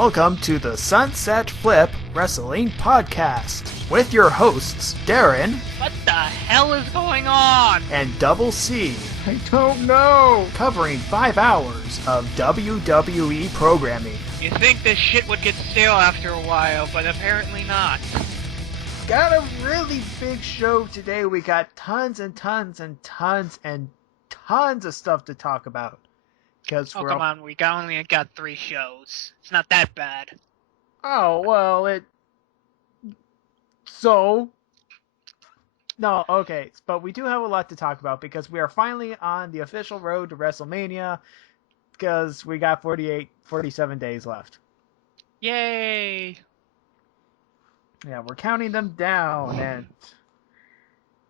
Welcome to the Sunset Flip Wrestling Podcast with your hosts, Darren. What the hell is going on? And Double C. I don't know. Covering 5 hours of WWE programming. You think this shit would get stale after a while, but apparently not. Got a really big show today. We got tons and tons and tons and tons of stuff to talk about. Oh, come on, we only got 3 shows. It's not that bad. Oh, well, No, okay, but we do have a lot to talk about because we are finally on the official road to WrestleMania because we got 47 days left. Yay! Yeah, we're counting them down, and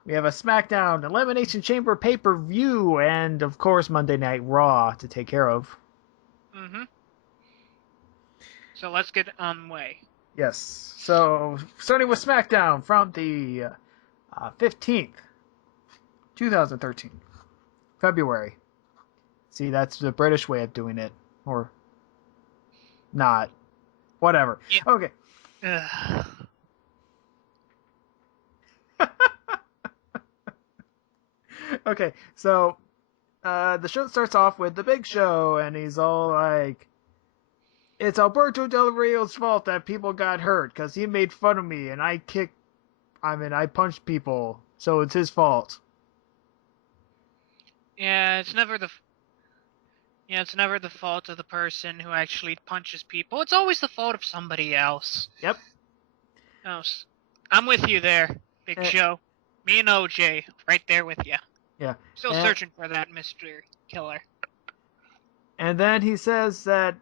we have a Smackdown, Elimination Chamber pay-per-view, and, of course, Monday Night Raw to take care of. Mm-hmm. So let's get on the way. Yes. So, starting with Smackdown from the 15th, 2013. February. See, that's the British way of doing it. Or not. Whatever. Yeah. Okay. Okay, so the show starts off with the Big Show, and he's all like, it's Alberto Del Rio's fault that people got hurt, because he made fun of me, and I punched people, so it's his fault. Yeah, it's never the fault of the person who actually punches people. It's always the fault of somebody else. Yep. No, I'm with you there, Big Show. Me and OJ, right there with you. Yeah. Still searching for that mystery killer. And then he says that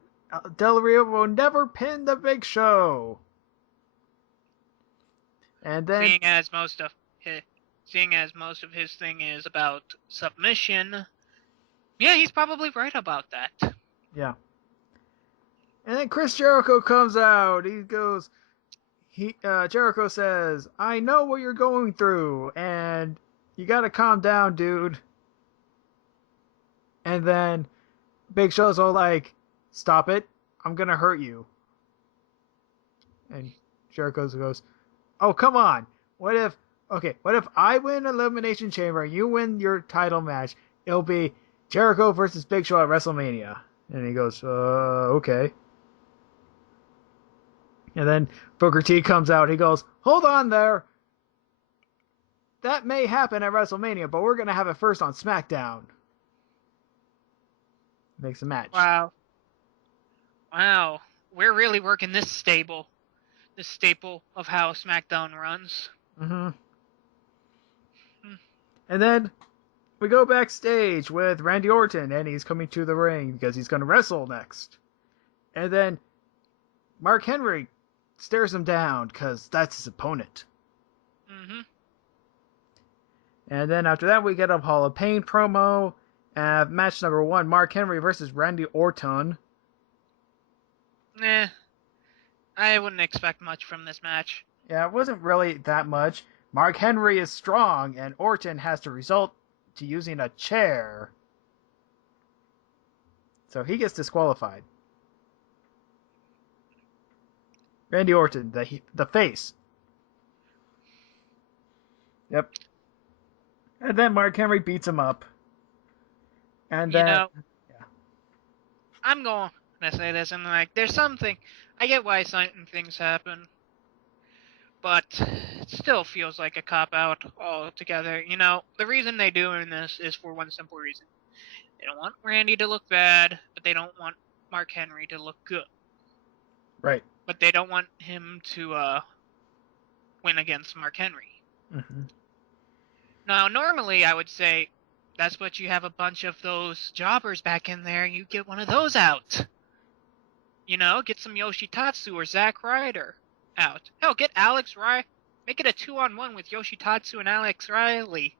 Del Rio will never pin the Big Show. And then, seeing as most of his thing is about submission, yeah, he's probably right about that. Yeah. And then Chris Jericho comes out. Jericho says, I know what you're going through, and you gotta calm down, dude. And then Big Show's all like, stop it, I'm gonna hurt you. And Jericho goes, oh, come on. What if I win Elimination Chamber, you win your title match, it'll be Jericho versus Big Show at WrestleMania. And he goes, okay. And then Booker T comes out. He goes, hold on there. That may happen at WrestleMania, but we're going to have it first on SmackDown. Makes a match. Wow. We're really working this staple of how SmackDown runs. Mm-hmm. And then we go backstage with Randy Orton, and he's coming to the ring because he's going to wrestle next. And then Mark Henry stares him down because that's his opponent. Mm-hmm. And then after that, we get a Hall of Pain promo. Match number 1, Mark Henry versus Randy Orton. I wouldn't expect much from this match. Yeah, it wasn't really that much. Mark Henry is strong, and Orton has to resort to using a chair. So he gets disqualified. Randy Orton, the face. Yep. And then Mark Henry beats him up. And then, I'm going to say this, and there's something, I get why certain things happen, but it still feels like a cop-out altogether. The reason they're doing this is for one simple reason. They don't want Randy to look bad, but they don't want Mark Henry to look good. Right. But they don't want him to win against Mark Henry. Mm-hmm. Now, normally I would say, that's what you have a bunch of those jobbers back in there, you get one of those out. Get some Yoshitatsu or Zack Ryder out. Hell, get Alex Riley. Make it a 2-on-1 with Yoshitatsu and Alex Riley.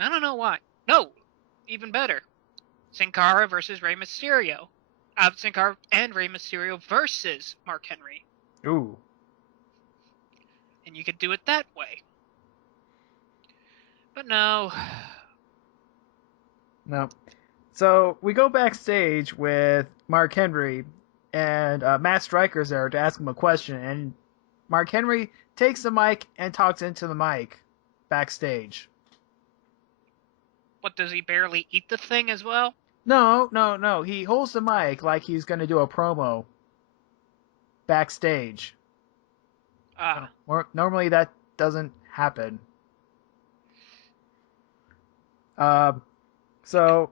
I don't know why. No, even better. Sin Cara versus Rey Mysterio. Sin Cara and Rey Mysterio versus Mark Henry. Ooh. And you could do it that way. But no. No. So we go backstage with Mark Henry, and Matt Stryker's there to ask him a question, and Mark Henry takes the mic and talks into the mic backstage. What, does he barely eat the thing as well? No. He holds the mic like he's going to do a promo backstage. Normally that doesn't happen. So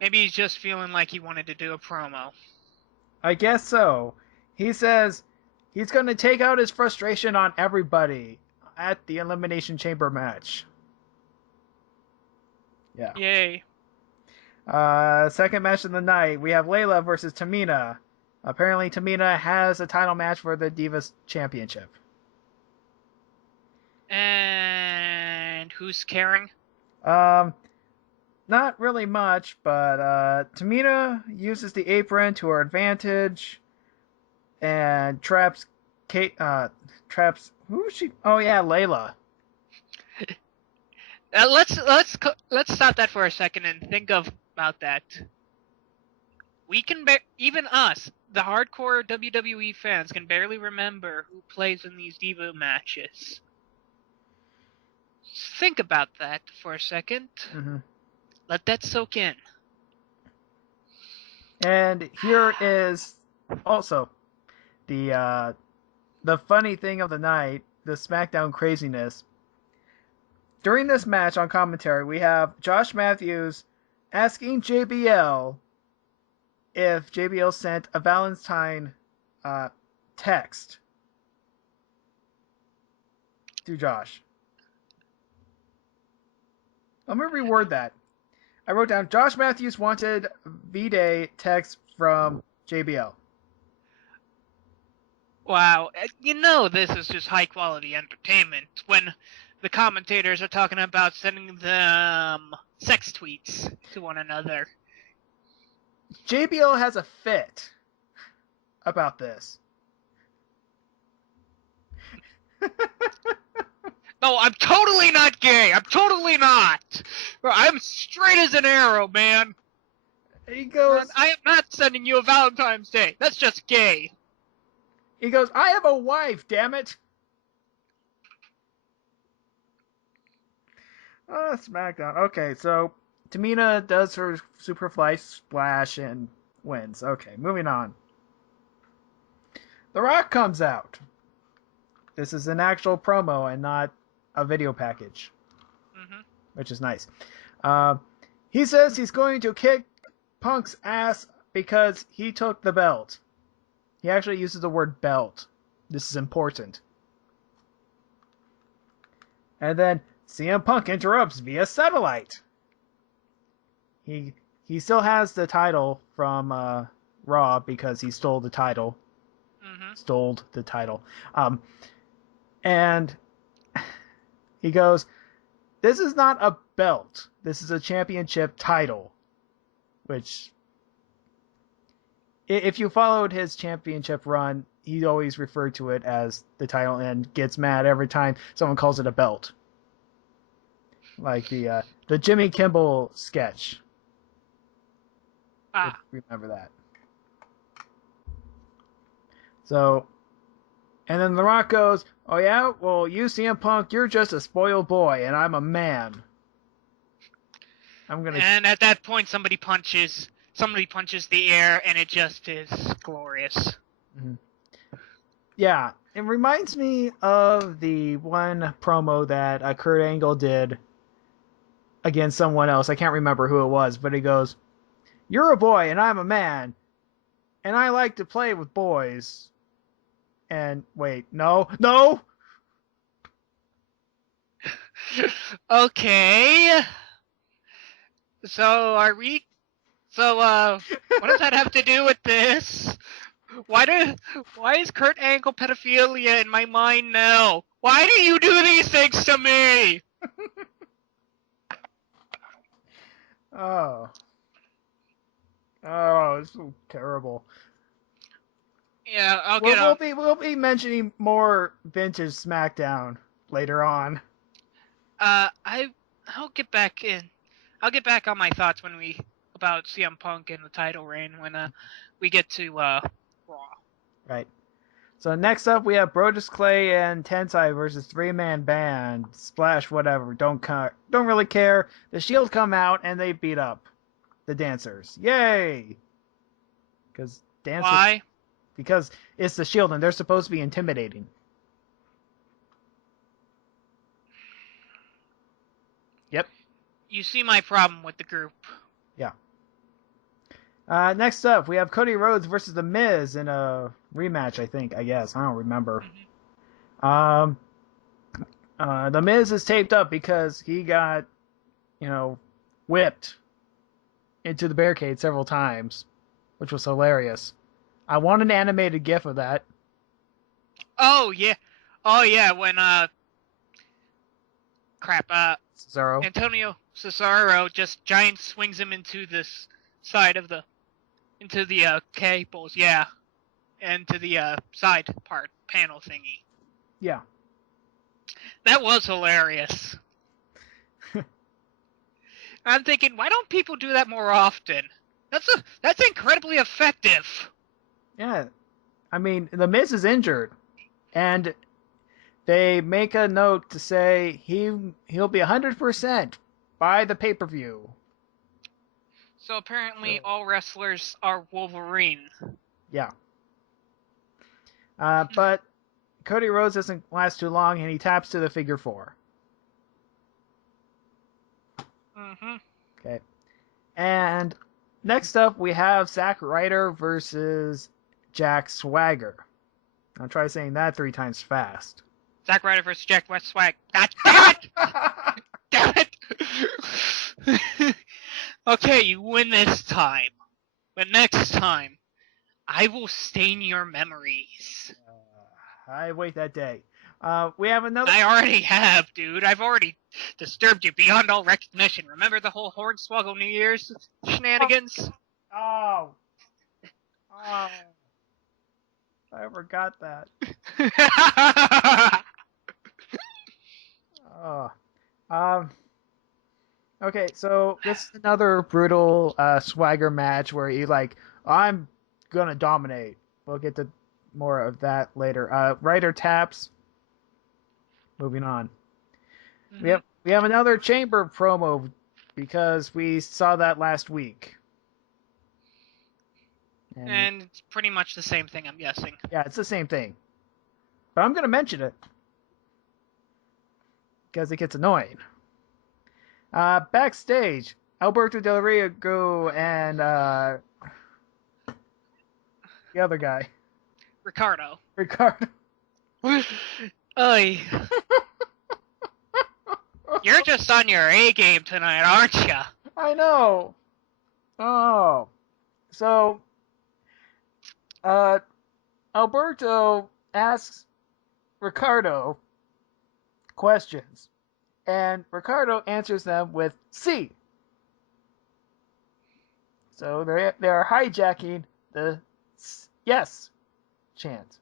maybe he's just feeling like he wanted to do a promo. I guess so. He says he's going to take out his frustration on everybody at the Elimination Chamber match. Yeah. Yay. Second match of the night, we have Layla versus Tamina. Apparently Tamina has a title match for the Divas Championship. And who's caring? Not really much, but Tamina uses the apron to her advantage and traps who is she? Oh yeah, Layla. Let's stop that for a second and think about that. We can even us, the hardcore WWE fans, can barely remember who plays in these Diva matches. Think about that for a second. Mm-hmm. Let that soak in. And here is also the funny thing of the night, the SmackDown craziness. During this match on commentary, we have Josh Matthews asking JBL if JBL sent a Valentine text to Josh. Let me reword that. I wrote down Josh Matthews wanted V-Day text from JBL. Wow, you know this is just high quality entertainment when the commentators are talking about sending them sex tweets to one another. JBL has a fit about this. No, I'm totally not gay. I'm totally not. I'm straight as an arrow, man. He goes, I am not sending you a Valentine's Day. That's just gay. He goes, I have a wife, damn it. SmackDown. Okay, so Tamina does her Superfly Splash and wins. Okay, moving on. The Rock comes out. This is an actual promo and not a video package, which is nice. He says he's going to kick Punk's ass because he took the belt. He actually uses the word belt. This is important. And then CM Punk interrupts via satellite. He still has the title from Raw because he stole the title. Stole the title. And he goes, this is not a belt. This is a championship title. Which, if you followed his championship run, he always referred to it as the title and gets mad every time someone calls it a belt. Like the Jimmy Kimmel sketch. Remember that. So, and then The Rock goes, oh yeah? Well, you CM Punk, you're just a spoiled boy, and I'm a man. And at that point, somebody punches the air, and it just is glorious. Mm-hmm. Yeah, it reminds me of the one promo that Kurt Angle did against someone else. I can't remember who it was, but he goes, you're a boy, and I'm a man, and I like to play with boys. And wait, no! Okay. So what does that have to do with this? Why is Kurt Angle pedophilia in my mind now? Why do you do these things to me? Oh, it's so terrible. Yeah, We'll be mentioning more vintage SmackDown later on. I'll get back on my thoughts when we about CM Punk and the title reign when we get to Raw. Right. So next up, we have Brodus Clay and Tensai versus 3-man band. Splash, whatever. Don't really care. The Shield come out and they beat up the dancers. Yay! Why? Because it's the Shield and they're supposed to be intimidating. Yep. You see my problem with the group. Yeah. Next up, we have Cody Rhodes versus The Miz in a rematch, I guess. I don't remember. Mm-hmm. The Miz is taped up because he got, whipped into the barricade several times, which was hilarious. I want an animated GIF of that. Oh yeah, when Cesaro. Antonio Cesaro just giant swings him into this side of into the cables, yeah, and to the side panel thingy. Yeah. That was hilarious. I'm thinking, why don't people do that more often? That's incredibly effective. Yeah. I mean, The Miz is injured, and they make a note to say he'll be 100% by the pay-per-view. So apparently all wrestlers are Wolverine. Yeah. But Cody Rhodes doesn't last too long, and he taps to the figure 4. Mm-hmm. Okay. And next up, we have Zack Ryder versus Jack Swagger. I'll try saying that 3 times fast. Zack Ryder versus Jack West Swag. Damn it! Damn it! Okay, you win this time. But next time, I will stain your memories. I wait that day. We have another... I already have, dude. I've already disturbed you beyond all recognition. Remember the whole Hornswoggle New Year's shenanigans? Oh. I forgot that. Okay, so this is another brutal Swagger match where he I'm gonna dominate. We'll get to more of that later. Ryder taps. Moving on. Mm-hmm. We have another Chamber promo because we saw that last week. And it's pretty much the same thing, I'm guessing. Yeah, it's the same thing. But I'm gonna mention it because it gets annoying. Backstage, Alberto Del Rio and the other guy. Ricardo. Oy. You're just on your A game tonight, aren't ya? I know. Oh. So, Alberto asks Ricardo questions, and Ricardo answers them with C. So they're hijacking the yes chant.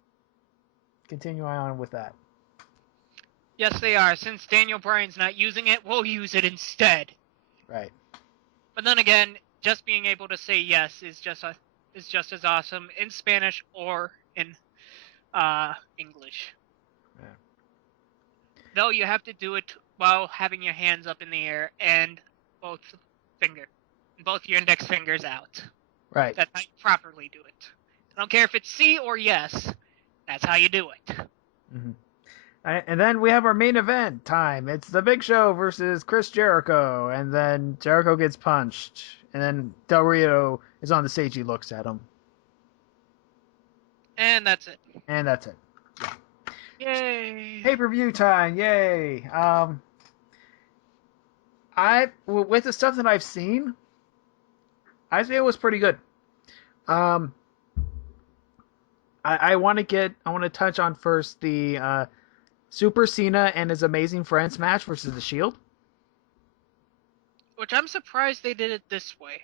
Continue on with that. Yes, they are. Since Daniel Bryan's not using it, we'll use it instead. Right. But then again, just being able to say yes is just as awesome in Spanish or in English. Yeah. Though you have to do it while having your hands up in the air and both your index fingers out. Right. That's how you properly do it. I don't care if it's C or yes. That's how you do it. Mm-hmm. And then we have our main event time. It's the Big Show versus Chris Jericho, and then Jericho gets punched, and then Del Rio is on the stage. He looks at him, and that's it. Yeah. Yay! Pay-per-view time! Yay! With the stuff that I've seen, I think it was pretty good. I want to touch on first the Super Cena and his Amazing Friends match versus The Shield. Which I'm surprised they did it this way.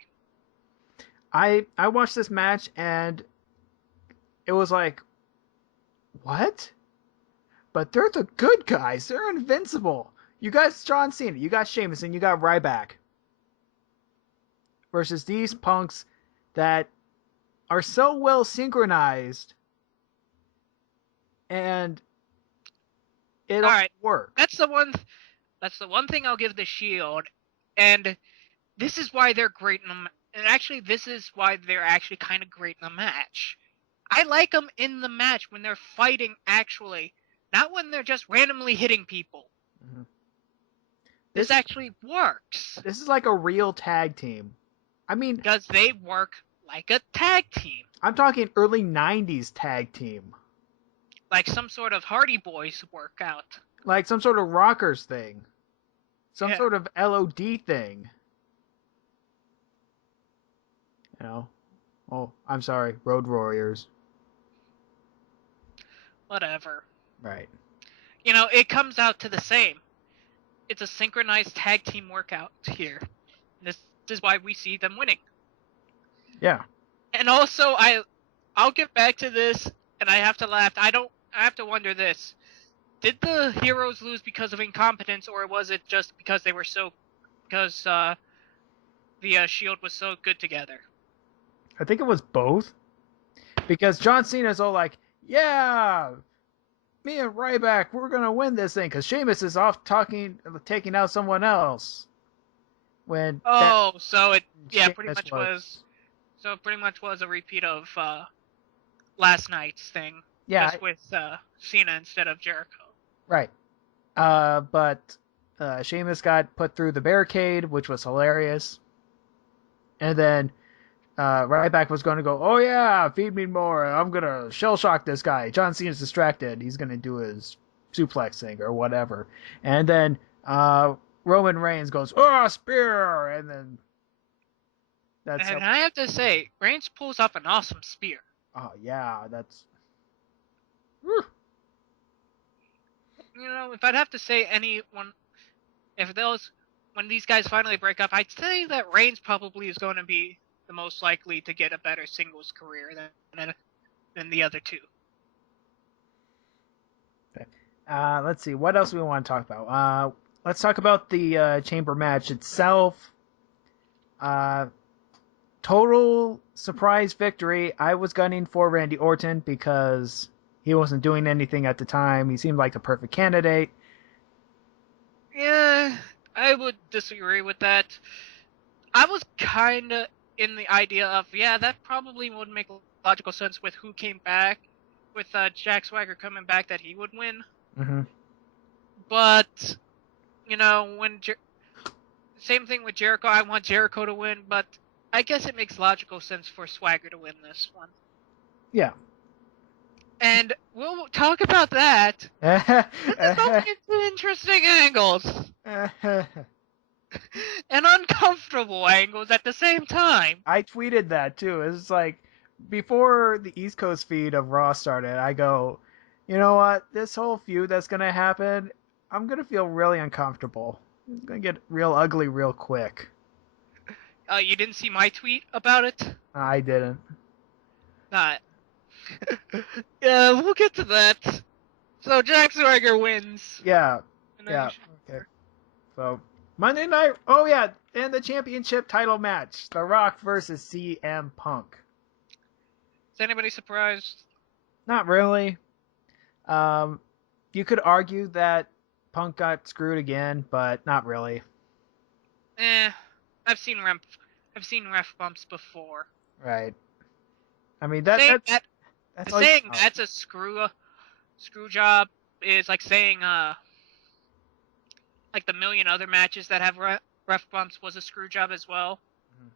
I watched this match and it was like, what? But they're the good guys. They're invincible. You got John Cena, you got Sheamus, and you got Ryback. versus these punks that are so well synchronized, and it all Alright, works. that's the one thing I'll give the Shield, and this is why they're great in the and actually this is why they're actually kind of great in the match. I like them in the match when they're fighting actually, not when they're just randomly hitting people. Mm-hmm. This actually works. This is like a real tag team. I mean, because they work like a tag team. I'm talking early 90s tag team. Like some sort of Hardy Boys workout. Like some sort of Rockers thing. Some Yeah. sort of LOD thing. You know? Oh, I'm sorry. Road Warriors. Whatever. Right. You know, it comes out to the same. It's a synchronized tag team workout here. This is why we see them winning. Yeah. And also, I'll get back to this, and I have to laugh. I have to wonder this. Did the heroes lose because of incompetence, or was it just because they were the Shield was so good together? I think it was both. Because John Cena's all like, yeah, me and Ryback, we're going to win this thing. Because Sheamus is off taking out someone else. When So it pretty Sheamus much was a repeat of last night's thing. Yeah. Just with Cena instead of Jericho. Right. But Sheamus got put through the barricade, which was hilarious. And then Ryback was going to go, oh yeah, feed me more. I'm going to shell shock this guy. John Cena's distracted. He's going to do his suplex thing or whatever. And then Roman Reigns goes, oh, spear. And then And I have to say, Reigns pulls off an awesome spear. Oh, yeah, that's... You know, if I'd have to say when these guys finally break up, I'd say that Reigns probably is going to be the most likely to get a better singles career than the other two. Okay. Let's see, what else we want to talk about? Let's talk about the chamber match itself. Total surprise victory. I was gunning for Randy Orton because he wasn't doing anything at the time. He seemed like the perfect candidate. Yeah, I would disagree with that. I was kind of in the idea of, that probably would make logical sense with who came back, with Jack Swagger coming back, that he would win. Mm-hmm. But, you know, same thing with Jericho. I want Jericho to win, but I guess it makes logical sense for Swagger to win this one. Yeah. And we'll talk about that. There's so many interesting angles. And uncomfortable angles at the same time. I tweeted that too. It's like, before the East Coast feed of Raw started, I go, you know what? This whole feud that's going to happen, I'm going to feel really uncomfortable. It's going to get real ugly real quick. You didn't see my tweet about it? I didn't. Not. Yeah, we'll get to that. So Jack Swagger wins. Yeah. Yeah. Okay. So Monday night. Oh yeah, and the championship title match: The Rock versus CM Punk. Is anybody surprised? Not really. You could argue that Punk got screwed again, but not really. I've seen ref bumps before. Right. I mean that's saying like, that's a screw job is like saying like the million other matches that have ref bumps was a screw job as well. Mm-hmm.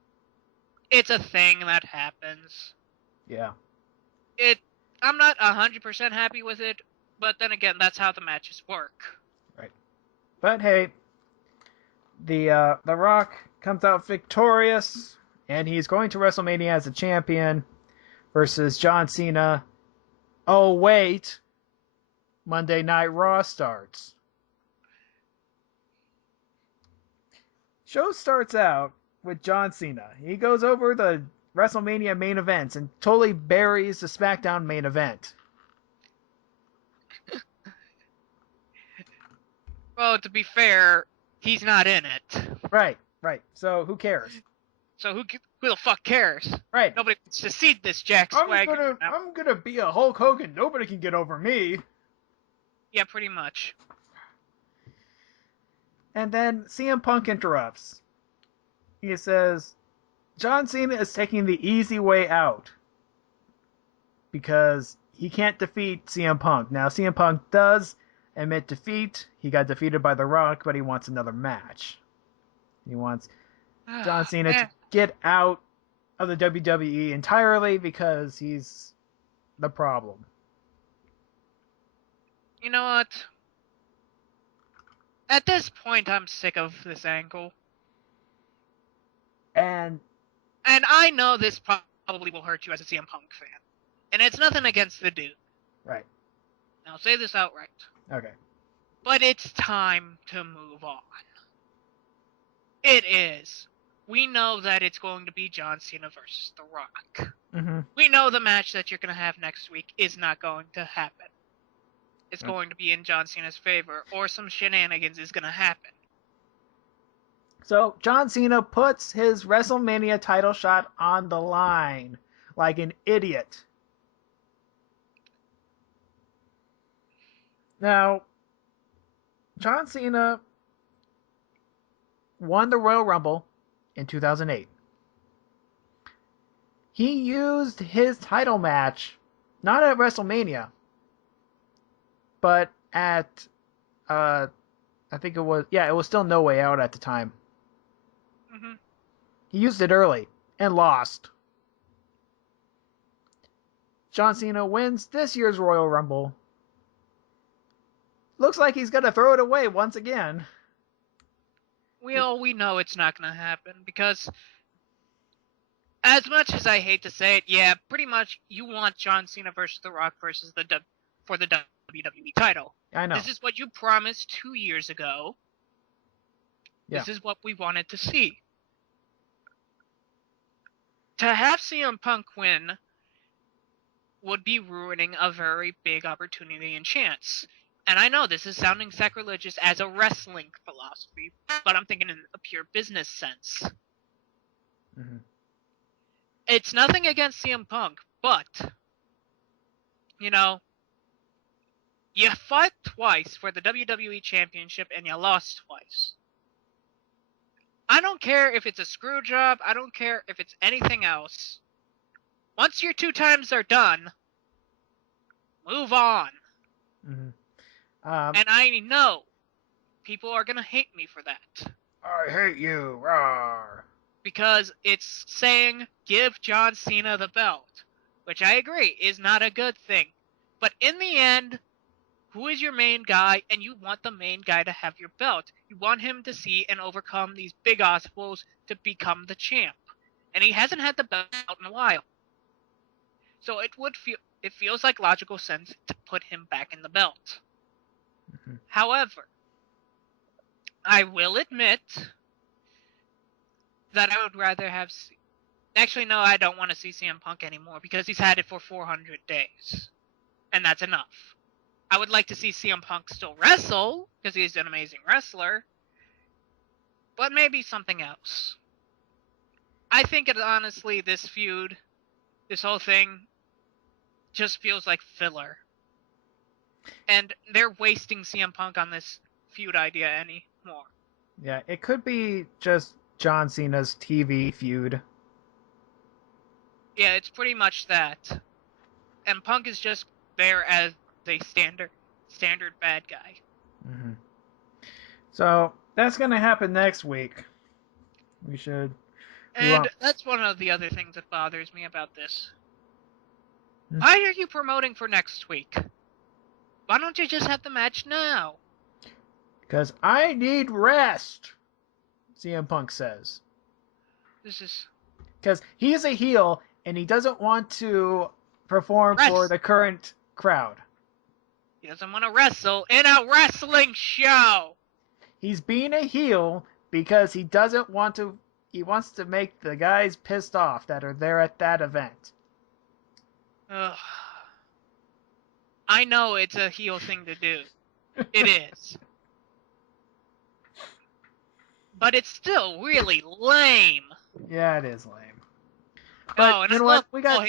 It's a thing that happens. Yeah. I'm not 100% happy with it, but then again, that's how the matches work. Right. But hey, the Rock comes out victorious, and he's going to WrestleMania as a champion versus John Cena. Oh wait, Monday Night Raw starts. Show starts out with John Cena. He goes over the WrestleMania main events and totally buries the SmackDown main event. Well, to be fair, he's not in it. Right. So who cares? So who the fuck cares? Right. Nobody wants to see this Jack Swagger. I'm gonna be a Hulk Hogan. Nobody can get over me. Yeah, pretty much. And then CM Punk interrupts. He says, John Cena is taking the easy way out because he can't defeat CM Punk. Now, CM Punk does admit defeat. He got defeated by The Rock, but he wants another match. He wants John Cena to get out of the WWE entirely because he's the problem. You know what? At this point, I'm sick of this angle. And I know this probably will hurt you as a CM Punk fan. And it's nothing against the dude. Right. I'll say this outright. Okay. But it's time to move on. It is. We know that it's going to be John Cena versus The Rock. Mm-hmm. We know the match that you're going to have next week is not going to happen. It's going to be in John Cena's favor, or some shenanigans is going to happen. So John Cena puts his WrestleMania title shot on the line like an idiot. Now, John Cena won the Royal Rumble in 2008. He used his title match not at WrestleMania, but at I think it was still No Way Out at the time. Mm-hmm. He used it early and lost. John Cena wins this year's Royal Rumble. Looks like he's going to throw it away once again. We know it's not going to happen because, as much as I hate to say it, yeah, pretty much you want John Cena versus The Rock versus for the WWE title. I know. This is what you promised 2 years ago. Yeah. This is what we wanted to see. To have CM Punk win would be ruining a very big opportunity and chance. And I know this is sounding sacrilegious as a wrestling philosophy, but I'm thinking in a pure business sense. Mm-hmm. It's nothing against CM Punk, but, you know, you fought twice for the WWE Championship and you lost twice. I don't care if it's a screw job. I don't care if it's anything else. Once your 2 times are done, move on. Mm-hmm. And I know people are going to hate me for that. I hate you. Rawr. Because it's saying, give John Cena the belt. Which I agree is not a good thing. But in the end, who is your main guy? And you want the main guy to have your belt. You want him to see and overcome these big obstacles to become the champ. And he hasn't had the belt in a while. So it feels like logical sense to put him back in the belt. Mm-hmm. However, I will admit that I would rather have... Actually, no, I don't want to see CM Punk anymore because he's had it for 400 days. And that's enough. I would like to see CM Punk still wrestle because he's an amazing wrestler. But maybe something else. I think honestly, this feud, this whole thing, just feels like filler. And they're wasting CM Punk on this feud idea anymore. Yeah, it could be just John Cena's TV feud. Yeah, it's pretty much that. And Punk is just there as a standard bad guy. Mm-hmm. So that's going to happen next week. We should. And that's one of the other things that bothers me about this. Hmm. Why are you promoting for next week? Why don't you just have the match now? Because I need rest, CM Punk says. This is... Because he's a heel, and he doesn't want to perform for the current crowd. He doesn't want to wrestle in a wrestling show! He's being a heel because he doesn't want to... He wants to make the guys pissed off that are there at that event. Ugh. I know it's a heel thing to do. It is. But it's still really lame. Yeah, it is lame. But Oh, and you I know love what? We Paul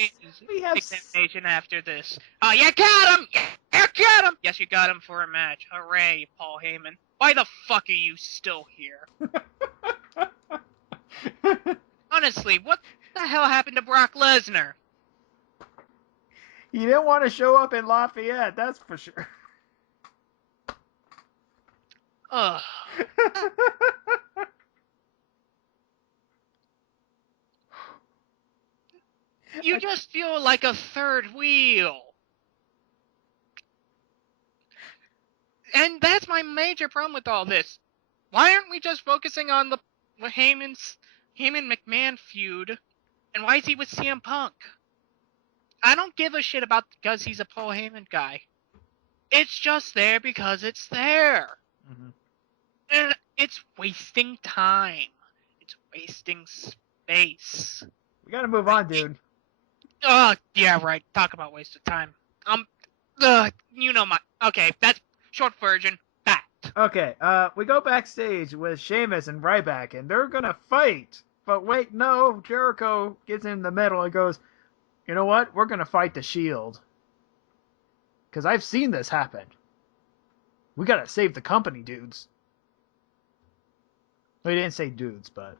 have examination after this. Oh, you got him! You got him! Yes, you got him for a match. Hooray, Paul Heyman. Why the fuck are you still here? Honestly, what the hell happened to Brock Lesnar? He didn't want to show up in Lafayette, that's for sure. Ugh. You just feel like a third wheel. And that's my major problem with all this. Why aren't we just focusing on the Heyman-McMahon feud? And why is he with CM Punk? I don't give a shit about because he's a Paul Heyman guy. It's just there because it's there. Mm-hmm. And it's wasting time. It's wasting space. We gotta move on, dude. Yeah, right. Talk about waste of time. You know my... Okay, that's short version. That. Okay, we go backstage with Sheamus and Ryback, and they're gonna fight. But wait, no, Jericho gets in the middle and goes, you know what? We're gonna fight the Shield. Because I've seen this happen. We gotta save the company, dudes. Well, he didn't say dudes, but...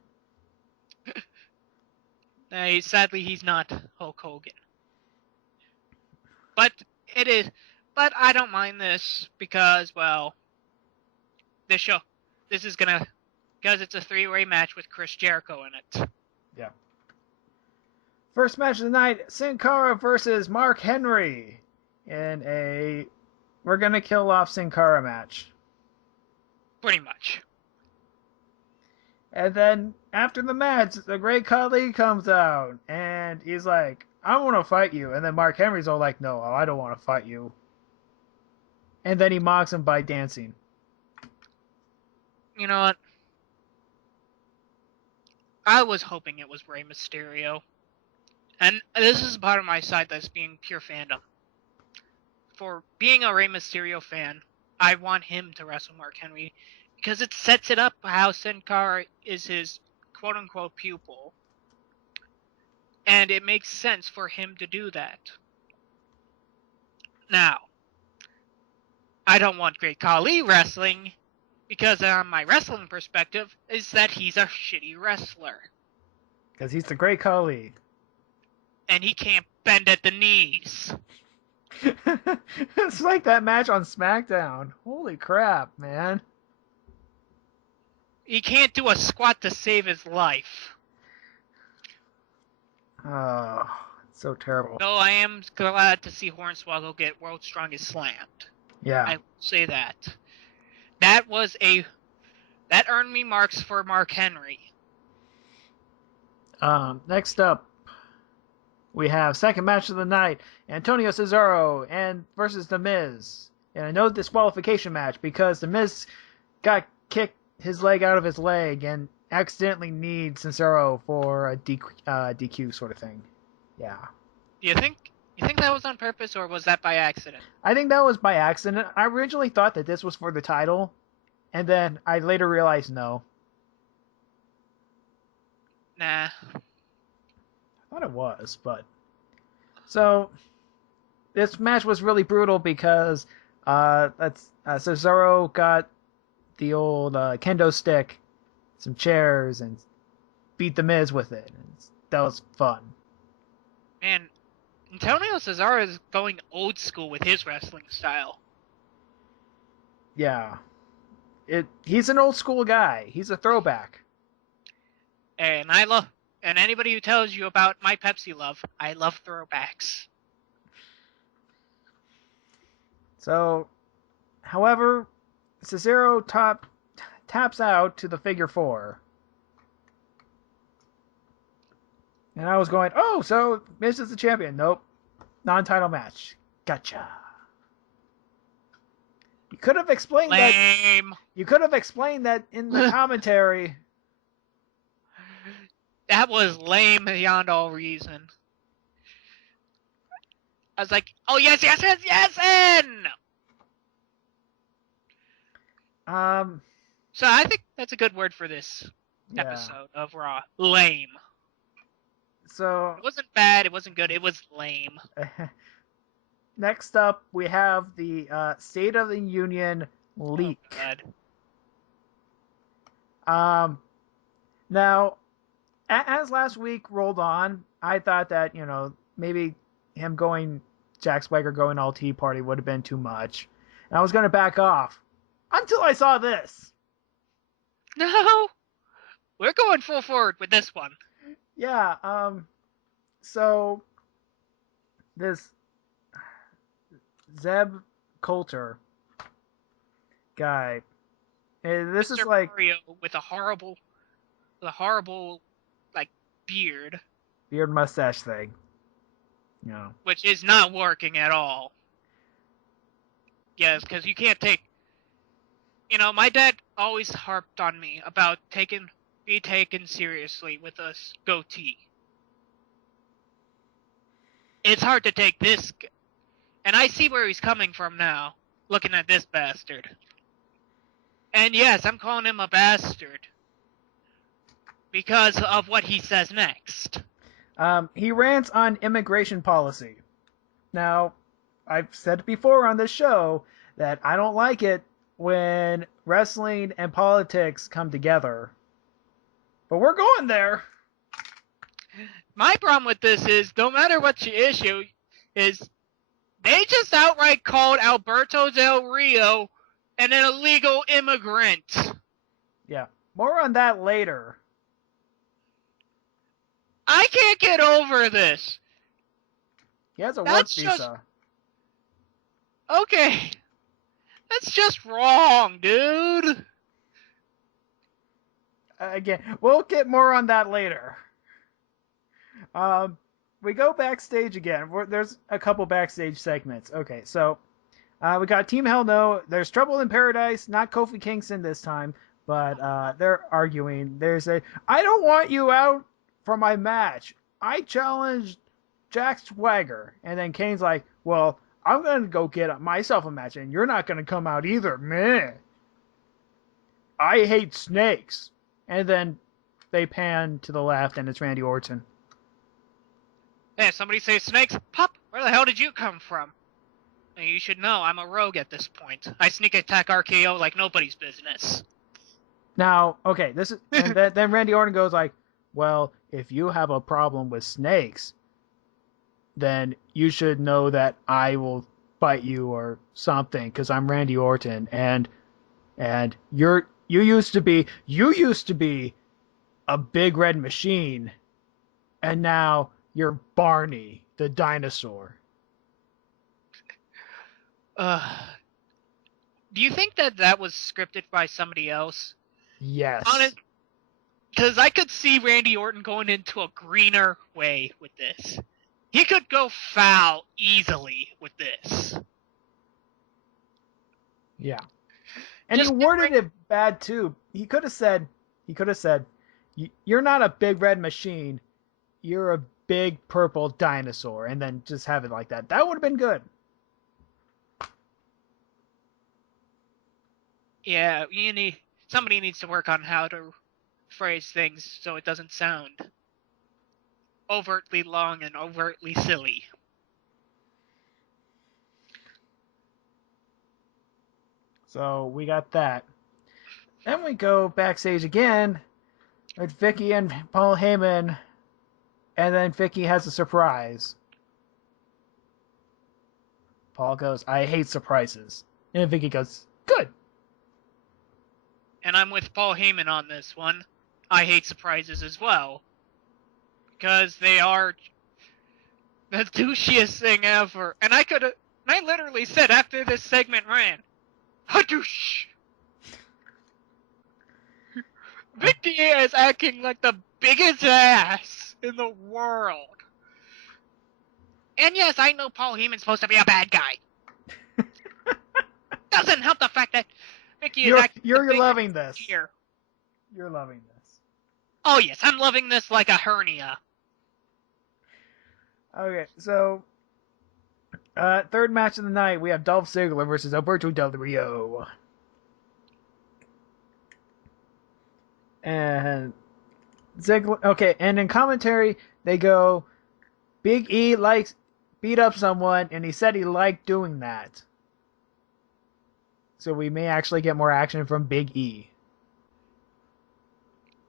Sadly, he's not Hulk Hogan. But it is... But I don't mind this because, well... This is gonna... Because it's a three-way match with Chris Jericho in it. Yeah. First match of the night, Sin Cara versus Mark Henry in a we're gonna kill off Sin Cara match. Pretty much. And then after the match, the Great Khali comes out and he's like, I want to fight you. And then Mark Henry's all like, no, I don't want to fight you. And then he mocks him by dancing. You know what? I was hoping it was Rey Mysterio. And this is part of my side that's being pure fandom. For being a Rey Mysterio fan, I want him to wrestle Mark Henry because it sets it up how Sin Cara is his quote-unquote pupil. And it makes sense for him to do that. Now, I don't want Great Khali wrestling because my wrestling perspective is that he's a shitty wrestler. Because he's the Great Khali. And he can't bend at the knees. It's like that match on SmackDown. Holy crap, man. He can't do a squat to save his life. Oh, it's so terrible. Though I am glad to see Hornswoggle get World's Strongest Slammed. Yeah. I will say that. That earned me marks for Mark Henry. Next up, we have second match of the night, Antonio Cesaro and versus The Miz. And I know disqualification match because The Miz got kicked his leg out of his leg and accidentally needs Cesaro for a DQ sort of thing. Yeah. You think that was on purpose or was that by accident? I think that was by accident. I originally thought that this was for the title, and then I later realized no. Nah. I thought it was, but... So, this match was really brutal because Cesaro got the old kendo stick, some chairs, and beat The Miz with it. That was fun. Man, Antonio Cesaro is going old school with his wrestling style. Yeah. He's an old school guy. He's a throwback. And anybody who tells you about my Pepsi love, I love throwbacks. So, however, Cesaro taps out to the figure four. And I was going, oh, so Miz is the champion. Nope. Non-title match. Gotcha. You could have explained Lame. that. You could have explained that in the commentary. That was lame beyond all reason. I was like, oh yes, yes, yes, yes, and so I think that's a good word for this. Yeah. episode of Raw. Lame. So It wasn't bad, it wasn't good, it was lame. next up, we have the State of the Union leak. Oh, God. Now, as last week rolled on, I thought that, maybe Jack Swagger going all Tea Party would have been too much. And I was going to back off. Until I saw this. No! We're going full forward with this one. Yeah, so this Zeb Coulter guy, this Mr. is like Mario with a horrible, like, beard. beard mustache thing. Which is not working at all. Yes, because you can't take... my dad always harped on me about be taken seriously with a goatee. It's hard to take this... And I see where he's coming from now, looking at this bastard. And yes, I'm calling him a bastard. Because of what he says next. He rants on immigration policy. Now, I've said before on this show that I don't like it when wrestling and politics come together. But we're going there. My problem with this is, no matter what your issue is, they just outright called Alberto Del Rio an illegal immigrant. Yeah, more on that later. I can't get over this. He has a work visa. Okay. That's just wrong, dude. Again, we'll get more on that later. We go backstage again. There's a couple backstage segments. Okay, so we got Team Hell No. There's Trouble in Paradise. Not Kofi Kingston this time, but they're arguing. I don't want you out for my match. I challenged Jack Swagger. And then Kane's like, well, I'm going to go get myself a match, and you're not going to come out either. Meh. I hate snakes. And then they pan to the left, and it's Randy Orton. Hey, somebody say snakes? Pup, where the hell did you come from? You should know, I'm a rogue at this point. I sneak attack RKO like nobody's business. Now, okay, this is, and then Randy Orton goes like, well, if you have a problem with snakes, then you should know that I will bite you or something, because I'm Randy Orton, and you used to be a big red machine, and now you're Barney the dinosaur. Do you think that was scripted by somebody else? Yes. Because I could see Randy Orton going into a greener way with this. He could go foul easily with this. Yeah. And he worded it bad too. He could have said, you're not a big red machine, you're a big purple dinosaur, and then just have it like that. That would have been good. Yeah, somebody needs to work on how to phrase things so it doesn't sound overtly long and overtly silly. So we got that. Then we go backstage again with Vicky and Paul Heyman, and then Vicky has a surprise. Paul goes, I hate surprises. And Vicky goes, good. And I'm with Paul Heyman on this one. I hate surprises as well. Because they are the douchiest thing ever. And I literally said after this segment ran, Hadoosh! Vicky is acting like the biggest ass in the world. And yes, I know Paul Heyman's supposed to be a bad guy. Doesn't help the fact that Vicky is acting You're loving this. Here. You're loving this. Oh yes, I'm loving this like a hernia. Okay, so third match of the night, we have Dolph Ziggler versus Alberto Del Rio. And Ziggler. Okay, and in commentary they go, Big E likes beat up someone, and he said he liked doing that. So we may actually get more action from Big E.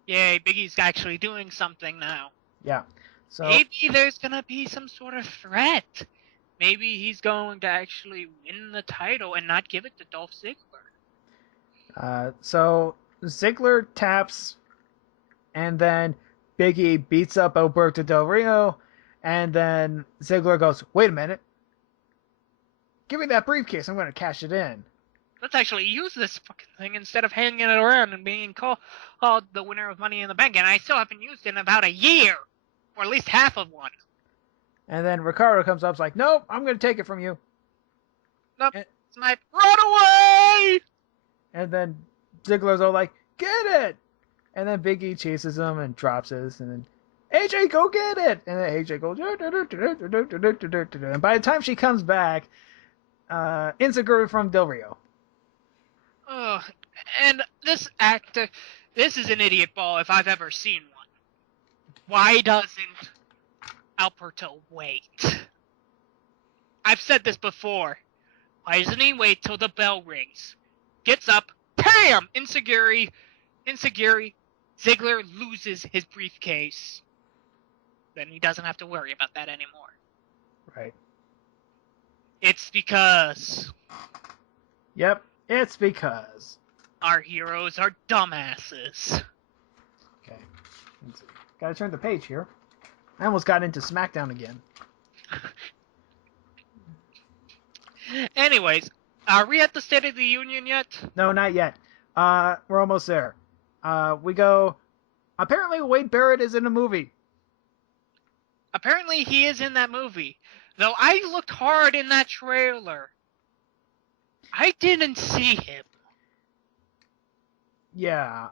Yay, Big E's actually doing something now. Yeah. So Maybe there's gonna be some sort of threat. Maybe he's going to actually win the title and not give it to Dolph Ziggler. So Ziggler taps, and then Big E beats up Alberto Del Rio, and then Ziggler goes, "Wait a minute, give me that briefcase. I'm going to cash it in." Let's actually use this fucking thing instead of hanging it around and being called the winner of Money in the Bank. And I still haven't used it in about a year, or at least half of one. And then Ricardo comes up, and is like, "Nope, I'm going to take it from you." Nope, it's my run away. And then Ziggler's all like, "Get it!" And then Big E chases him and drops his, and then AJ, go get it! And then AJ goes, and by the time she comes back, Insecure from Del Rio. Oh, and this actor, this is an idiot ball if I've ever seen one. Why doesn't Alberto wait? I've said this before. Why doesn't he wait till the bell rings? Gets up, bam! Insecure, Ziggler loses his briefcase. Then he doesn't have to worry about that anymore. Right. It's because... Yep, it's because... our heroes are dumbasses. Okay. Let's see. Gotta turn the page here. I almost got into SmackDown again. Anyways, are we at the State of the Union yet? No, not yet. We're almost there. We go... Apparently Wade Barrett is in a movie. Apparently he is in that movie. Though I looked hard in that trailer. I didn't see him. Yeah.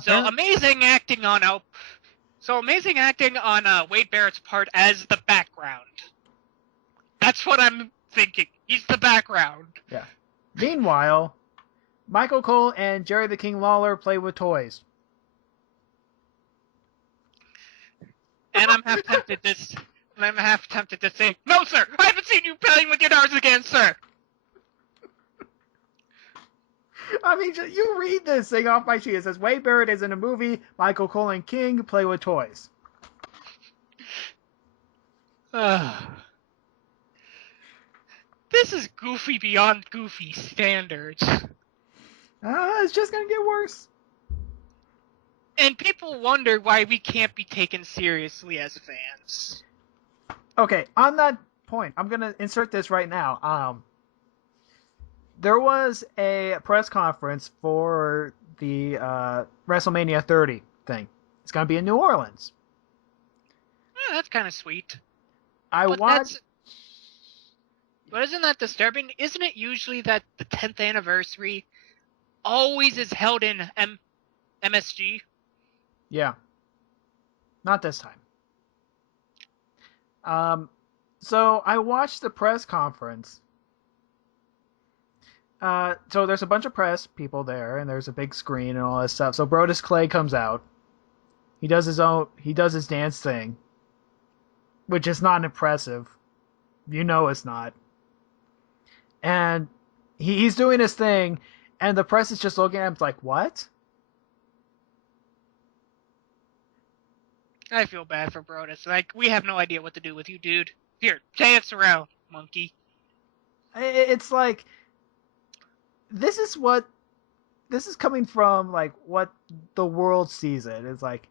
So amazing acting on Wade Barrett's part as the background. That's what I'm thinking. He's the background. Yeah. Meanwhile, Michael Cole and Jerry the King Lawler play with toys. And I'm half tempted to say, no, sir! I haven't seen you playing with your guitars again, sir! I mean, you read this thing off my sheet. It says, Wade Barrett is in a movie. Michael Cole and King play with toys. This is goofy beyond goofy standards. It's just gonna get worse. And people wonder why we can't be taken seriously as fans. Okay, on that point, I'm gonna insert this right now. There was a press conference for the WrestleMania 30 thing. It's gonna be in New Orleans. That's kind of sweet. But isn't that disturbing? Isn't it usually that the 10th anniversary always is held in MSG? Yeah. Not this time. So I watched the press conference. So there's a bunch of press people there, and there's a big screen and all this stuff. So Brodus Clay comes out. He does his dance thing, which is not impressive. You know it's not. And he's doing his thing, and the press is just looking at him like, what? I feel bad for Brodus. Like, we have no idea what to do with you, dude. Here, dance around, monkey. It's like, this is coming from, like, what the world sees it. It's like,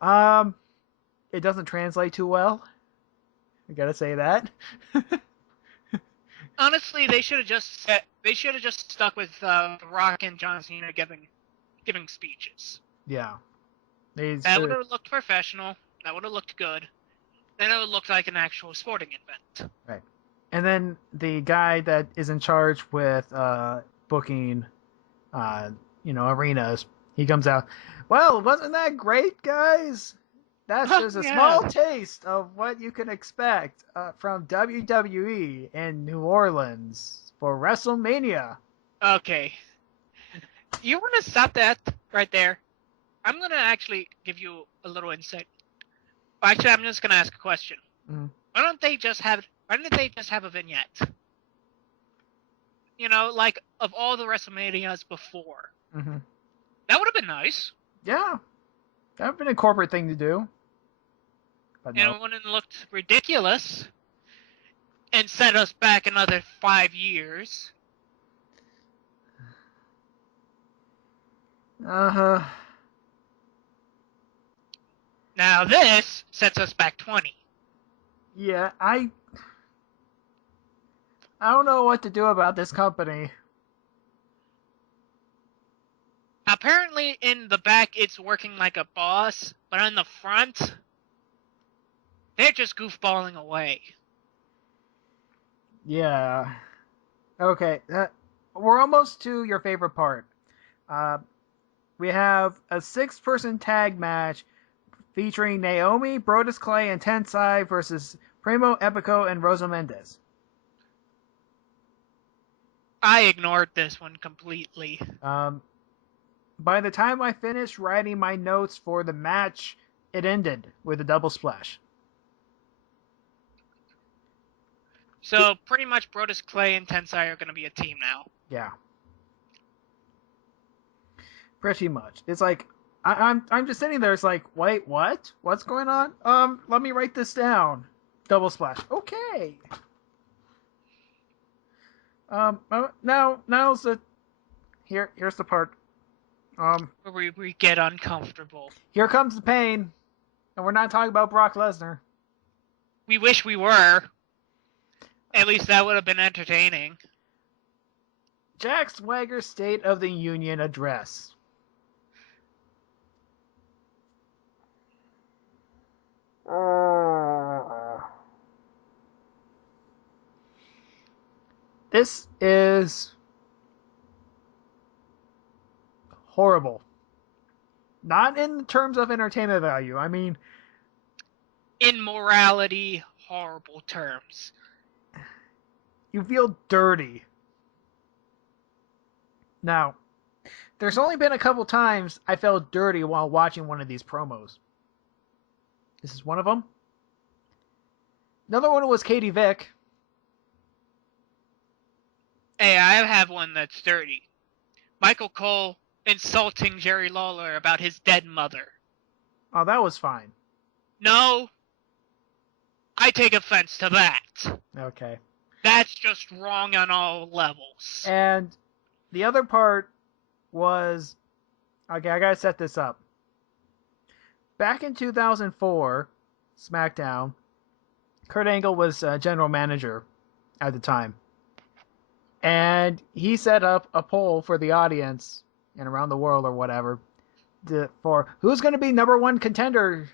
it doesn't translate too well. I gotta say that. Honestly, they should have just stuck with The Rock and John Cena giving speeches. Yeah. That would have looked professional. That would have looked good. Then it would look like an actual sporting event. Right. And then the guy that is in charge with booking, arenas, he comes out. Well, wasn't that great, guys? That's just a small taste of what you can expect from WWE in New Orleans for WrestleMania. Okay. You want to stop that right there? I'm gonna actually give you a little insight. Actually, I'm just gonna ask a question. Mm-hmm. Why don't they just have a vignette? You know, like of all the WrestleManias before. Mm-hmm. That would have been nice. Yeah, that would have been a corporate thing to do. But And no. it wouldn't have looked ridiculous and set us back another 5 years. Uh-huh. Now this sets us back 20. Yeah, I don't know what to do about this company. Apparently in the back it's working like a boss, but on the front, they're just goofballing away. Yeah. Okay, we're almost to your favorite part. We have a 6-person tag match featuring Naomi, Brodus Clay, and Tensai versus Primo, Epico, and Rosa Mendes. I ignored this one completely. By the time I finished writing my notes for the match, it ended with a double splash. So pretty much Brodus Clay and Tensai are going to be a team now. Yeah. Pretty much. It's like I'm just sitting there. It's like, wait, what? What's going on? Let me write this down. Double splash. Okay. Now's the here's the part. Where we get uncomfortable. Here comes the pain, and we're not talking about Brock Lesnar. We wish we were. At least that would have been entertaining. Jack Swagger's State of the Union address. This is horrible. Not in terms of entertainment value. I mean, in morality, horrible terms. You feel dirty. Now, there's only been a couple times I felt dirty while watching one of these promos. This is one of them. Another one was Katie Vick. Hey, I have one that's dirty. Michael Cole insulting Jerry Lawler about his dead mother. Oh, that was fine. No, I take offense to that. Okay. That's just wrong on all levels. And the other part was, okay, I gotta set this up. Back in 2004, SmackDown, Kurt Angle was general manager at the time. And he set up a poll for the audience and around the world or whatever for who's going to be number one contender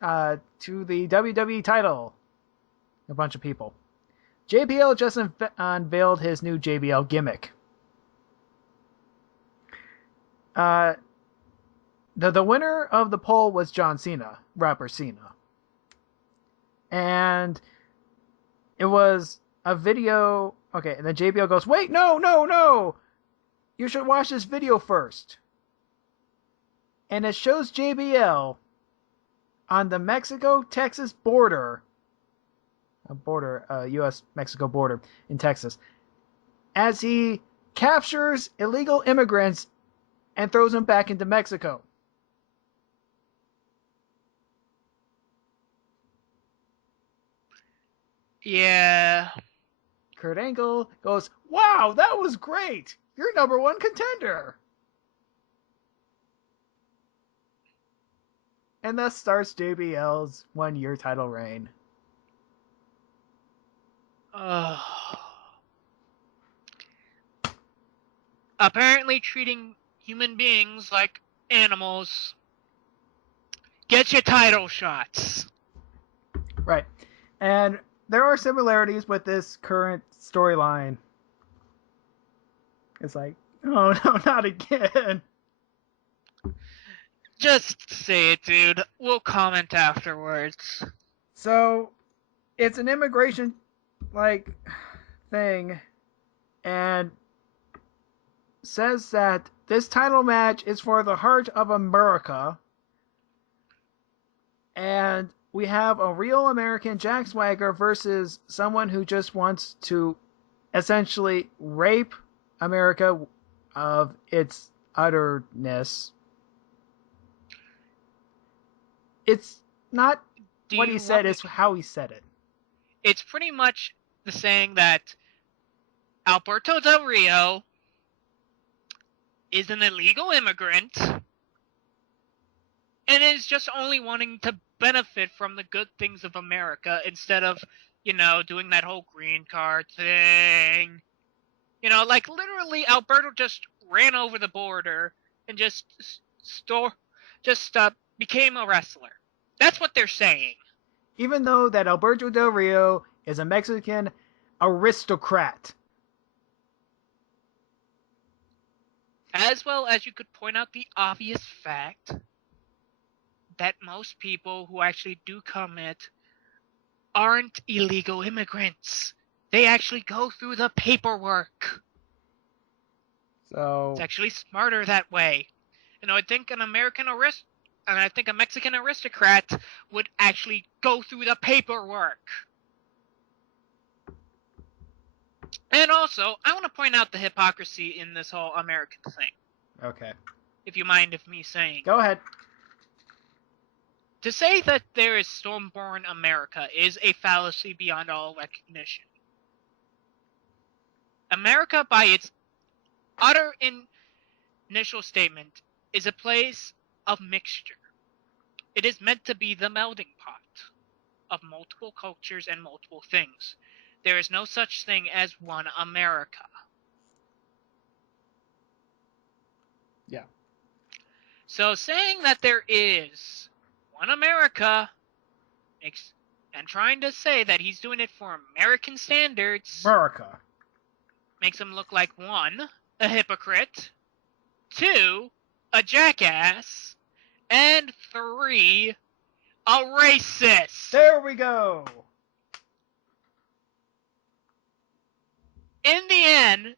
to the WWE title. A bunch of people. JBL just unveiled his new JBL gimmick. The winner of the poll was John Cena, rapper Cena. And it was a video. Okay, and then JBL goes, wait, no. You should watch this video first. And it shows JBL on the Mexico-Texas border, U.S.-Mexico border in Texas, as he captures illegal immigrants and throws them back into Mexico. Yeah. Kurt Angle goes, wow, that was great. You're number one contender. And thus starts JBL's 1-year title reign. Apparently treating human beings like animals. Get your title shots. Right. And there are similarities with this current storyline. It's like, oh no, not again. Just say it, dude. We'll comment afterwards. So, it's an immigration, thing, and says that this title match is for the heart of America. And we have a real American Jack Swagger versus someone who just wants to essentially rape America of its utterness. It's not what he said, it's how he said it. It's pretty much the saying that Alberto Del Rio is an illegal immigrant and is just only wanting to benefit from the good things of America instead of, doing that whole green card thing. Like literally Alberto just ran over the border and just became a wrestler. That's what they're saying. Even though that Alberto Del Rio is a Mexican aristocrat. As well as you could point out the obvious fact that most people who actually do commit aren't illegal immigrants. They actually go through the paperwork. So it's actually smarter that way. I think a Mexican aristocrat would actually go through the paperwork. And also, I want to point out the hypocrisy in this whole American thing. Okay. If you mind of me saying. Go ahead. To say that there is Stormborn America is a fallacy beyond all recognition. America, by its utter initial statement, is a place of mixture. It is meant to be the melding pot of multiple cultures and multiple things. There is no such thing as one America. Yeah. So saying that there is one America and trying to say that he's doing it for American standards makes him look like 1, a hypocrite, 2, a jackass, and 3, a racist. There we go. In the end,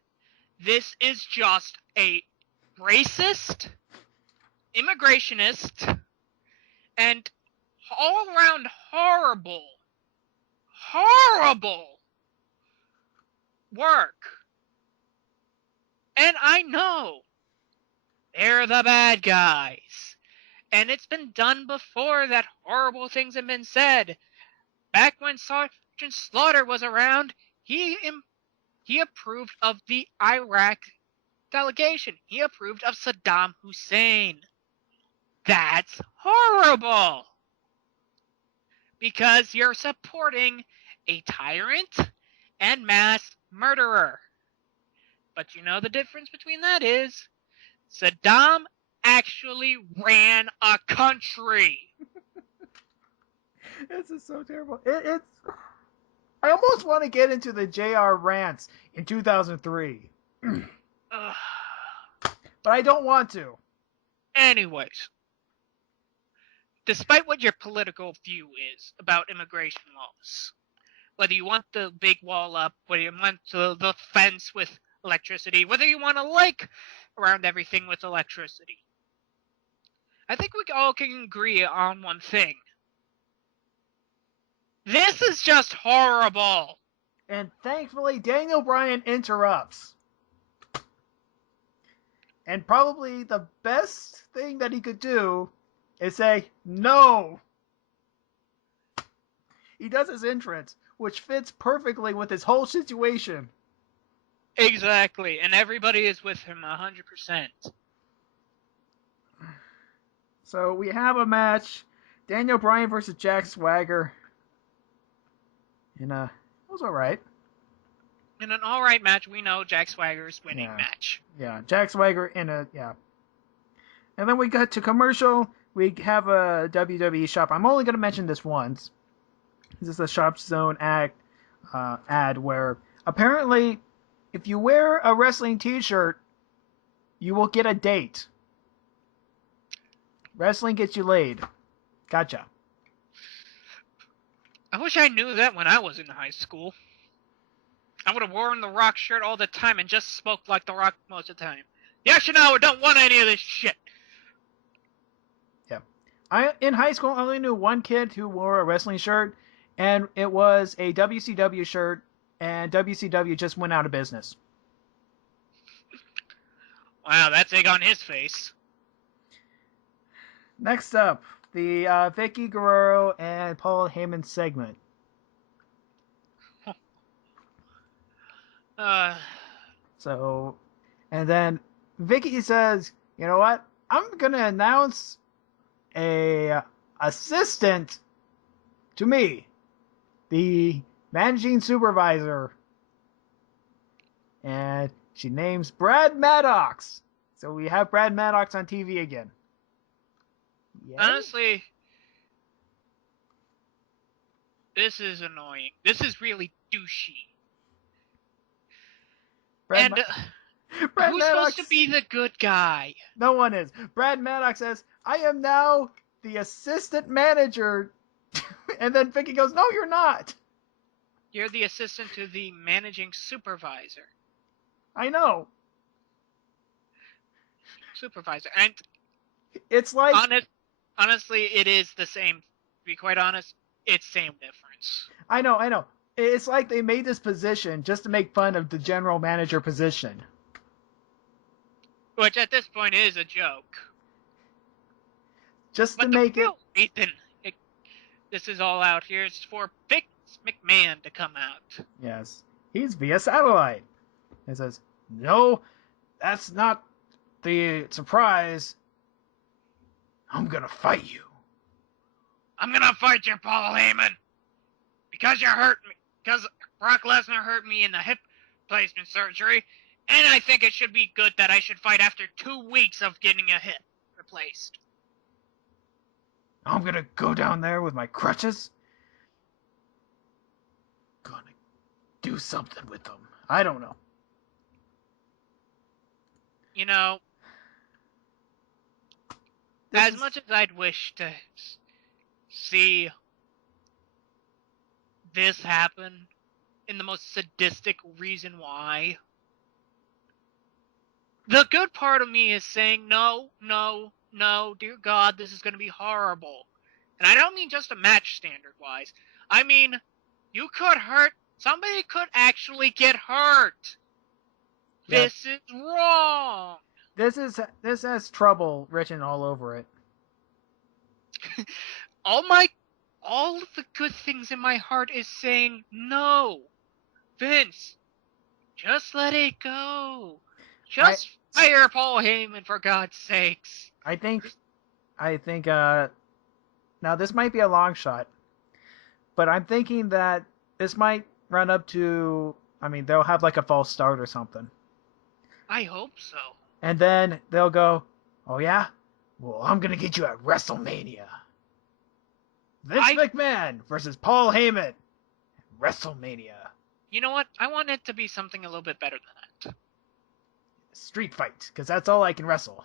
this is just a racist, immigrationist, and all-around horrible work. And I know they're the bad guys. And it's been done before that horrible things have been said. Back when Sergeant Slaughter was around, he approved of the Iraq delegation. He approved of Saddam Hussein. That's horrible. Because you're supporting a tyrant and mass murderer. But you know the difference between that is Saddam actually ran a country. This is so terrible. It's. I almost want to get into the JR rants in 2003. But I don't want to. Anyways. Despite what your political view is about immigration laws, whether you want the big wall up, whether you want the fence with electricity, whether you want to lake around everything with electricity, I think we all can agree on one thing. This is just horrible. And thankfully, Daniel Bryan interrupts. And probably the best thing that he could do is say, no! He does his entrance, which fits perfectly with his whole situation. Exactly, and everybody is with him 100%. So we have a match, Daniel Bryan versus Jack Swagger. And it was alright. In an alright match, we know Jack Swagger's winning match. Yeah, Jack Swagger in a, And then we got to commercial. We have a WWE shop. I'm only going to mention this once. This is a Shop Zone ad where apparently if you wear a wrestling t-shirt, you will get a date. Wrestling gets you laid. Gotcha. I wish I knew that when I was in high school. I would have worn the Rock shirt all the time and just smoked like the Rock most of the time. Yoshinawa don't want any of this shit. In high school, I only knew one kid who wore a wrestling shirt, and it was a WCW shirt, and WCW just went out of business. Wow, that's egg on his face. Next up, the Vicky Guerrero and Paul Heyman segment. So, and then Vicky says, "You know what? I'm gonna announce a assistant to me, the managing supervisor," and she names Brad Maddox. So we have Brad Maddox on TV again. Yay? Honestly, this is annoying. This is really douchey. Brad who's Maddox, supposed to be the good guy? No one is. Brad Maddox says, "I am now the assistant manager," and then Vicky goes, "No, you're not." You're the assistant to the managing supervisor. I know. Supervisor. And it's like... honestly, it is the same. To be quite honest, it's same difference. I know. It's like they made this position just to make fun of the general manager position. Which at this point is a joke. Just but to make it... Ethan, this is all out here. It's for Vince McMahon to come out. Yes. He's via satellite. He says, "No, that's not the surprise. I'm gonna fight you. I'm gonna fight you, Paul Heyman. Because you hurt me. Because Brock Lesnar hurt me in the hip replacement surgery. And I think it should be good that I should fight after 2 weeks of getting a hip replaced. I'm gonna go down there with my crutches. Gonna do something with them. I don't know." You know, as much as I'd wish to see this happen in the most sadistic reason why, the good part of me is saying, no, dear God, this is going to be horrible. And I don't mean just a match standard-wise. I mean, you could hurt, somebody could actually get hurt. Yes. This is wrong. This has trouble written all over it. all of the good things in my heart is saying, no, Vince, just let it go. Just fire Paul Heyman, for God's sakes. I think, now this might be a long shot, but I'm thinking that this might run up to, they'll have like a false start or something. I hope so. And then they'll go, "Oh yeah? Well, I'm gonna get you at WrestleMania. Vince McMahon versus Paul Heyman. WrestleMania." You know what? I want it to be something a little bit better than that. Street fight, because that's all I can wrestle.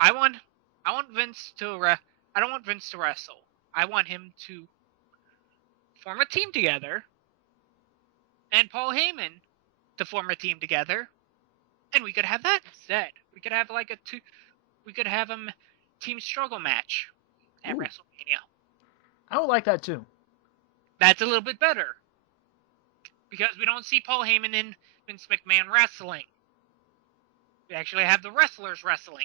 I want Vince to I don't want Vince to wrestle. I want him to form a team together, and Paul Heyman to form a team together, and we could have that instead. We could have we could have a team struggle match at WrestleMania. I would like that too. That's a little bit better. Because we don't see Paul Heyman and Vince McMahon wrestling. We actually have the wrestlers wrestling.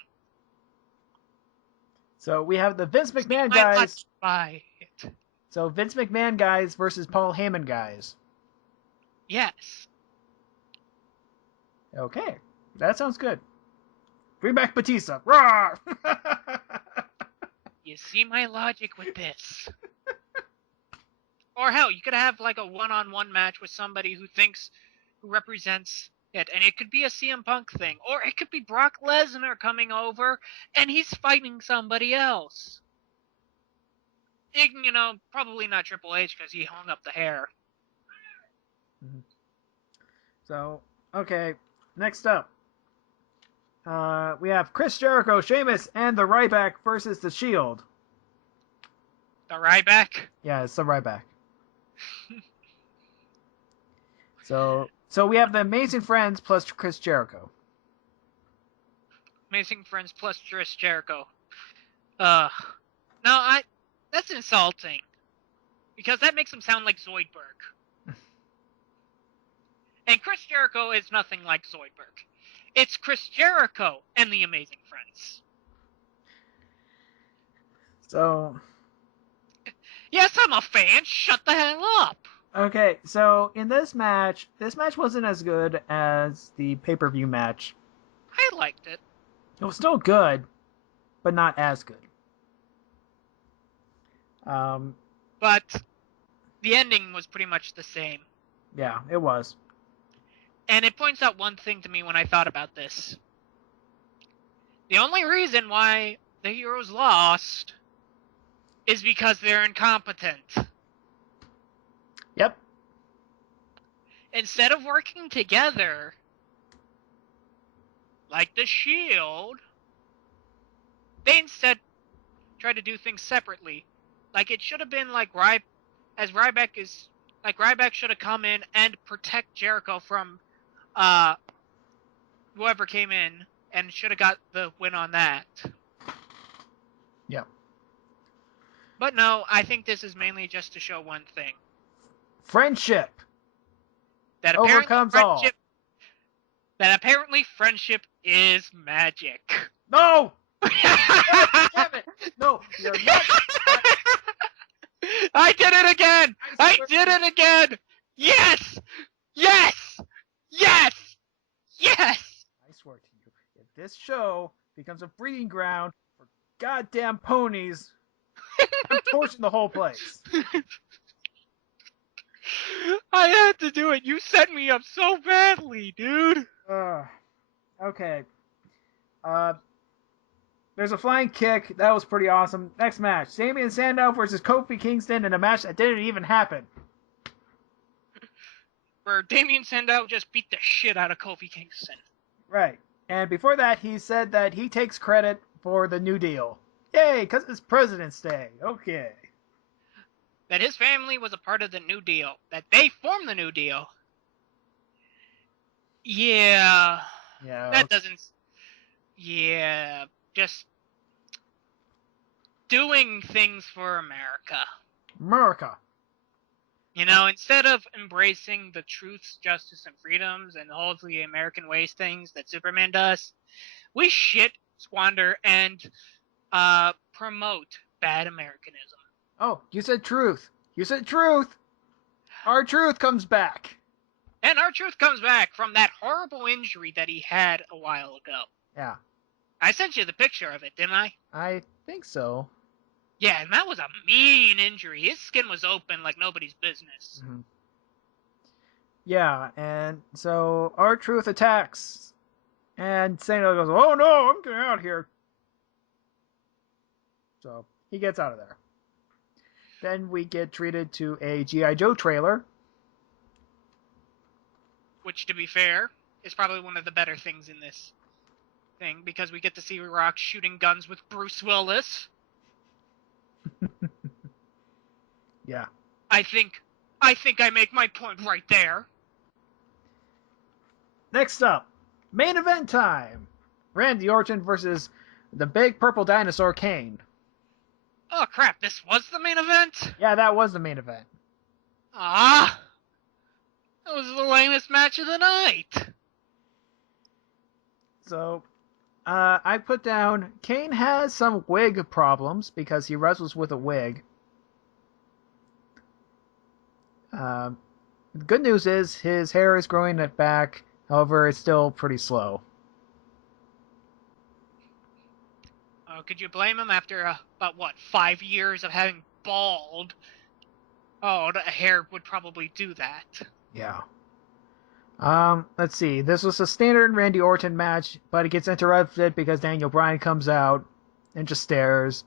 So we have the Vince McMahon guys. So Vince McMahon guys versus Paul Heyman guys. Yes. Okay. That sounds good. Bring back Batista. Rawr! You see my logic with this. Or hell, you could have like a one-on-one match with somebody who represents it. And it could be a CM Punk thing. Or it could be Brock Lesnar coming over and he's fighting somebody else. You know, probably not Triple H because he hung up the hair. So, okay. Next up. We have Chris Jericho, Sheamus, and the Ryback versus the Shield. The Ryback? Yeah, it's the Ryback. So we have the Amazing Friends plus Chris Jericho. Amazing Friends plus Chris Jericho. No, that's insulting. Because that makes him sound like Zoidberg. And Chris Jericho is nothing like Zoidberg. It's Chris Jericho and the Amazing Friends. So... Yes, I'm a fan. Shut the hell up. Okay, so in this match wasn't as good as the pay-per-view match. I liked it. It was still good, but not as good. But the ending was pretty much the same. Yeah, it was. And it points out one thing to me when I thought about this. The only reason why the heroes lost is because they're incompetent. Yep. Instead of working together, like the Shield, they instead tried to do things separately. Like it should have been like Ryback should have come in and protect Jericho from whoever came in and should have got the win on that. Yep. But no, I think this is mainly just to show one thing. Friendship That overcomes all. That apparently friendship is magic. No! Damn it! No, you're not. I did it again! I did it again! Yes! Yes! Yes! Yes! I swear to you, if this show becomes a breeding ground for goddamn ponies, I'm torching the whole place. I had to do it. You set me up so badly, dude. Okay. There's a flying kick. That was pretty awesome. Next match. Damien Sandow versus Kofi Kingston in a match that didn't even happen. Where Damien Sandow just beat the shit out of Kofi Kingston. Right. And before that, he said that he takes credit for the New Deal. Yay, because it's President's Day. Okay. That his family was a part of the New Deal. That they formed the New Deal. Yeah. Yeah. That doesn't... Yeah. Just doing things for America. America. You know, instead of embracing the truths, justice, and freedoms and all of the American ways things that Superman does, we shit, squander, and promote bad Americanism. Oh, you said truth. You said truth. Our truth comes back. And our truth comes back from that horrible injury that he had a while ago. Yeah. I sent you the picture of it, didn't I? I think so. Yeah, and that was a mean injury. His skin was open like nobody's business. Mm-hmm. Yeah, and so our truth attacks. And Sandow goes, "Oh no, I'm getting out of here." So he gets out of there. Then we get treated to a G.I. Joe trailer. Which, to be fair, is probably one of the better things in this thing, because we get to see Rock shooting guns with Bruce Willis. Yeah. I think I make my point right there. Next up, main event time. Randy Orton versus the big purple dinosaur Kane. Oh crap, this was the main event? Yeah, that was the main event. Ah! That was the lamest match of the night. So, I put down, Kane has some wig problems because he wrestles with a wig. The good news is his hair is growing it back, however, it's still pretty slow. Could you blame him after about 5 years of having bald? Oh, the hair would probably do that. Yeah. Let's see. This was a standard Randy Orton match, but it gets interrupted because Daniel Bryan comes out and just stares.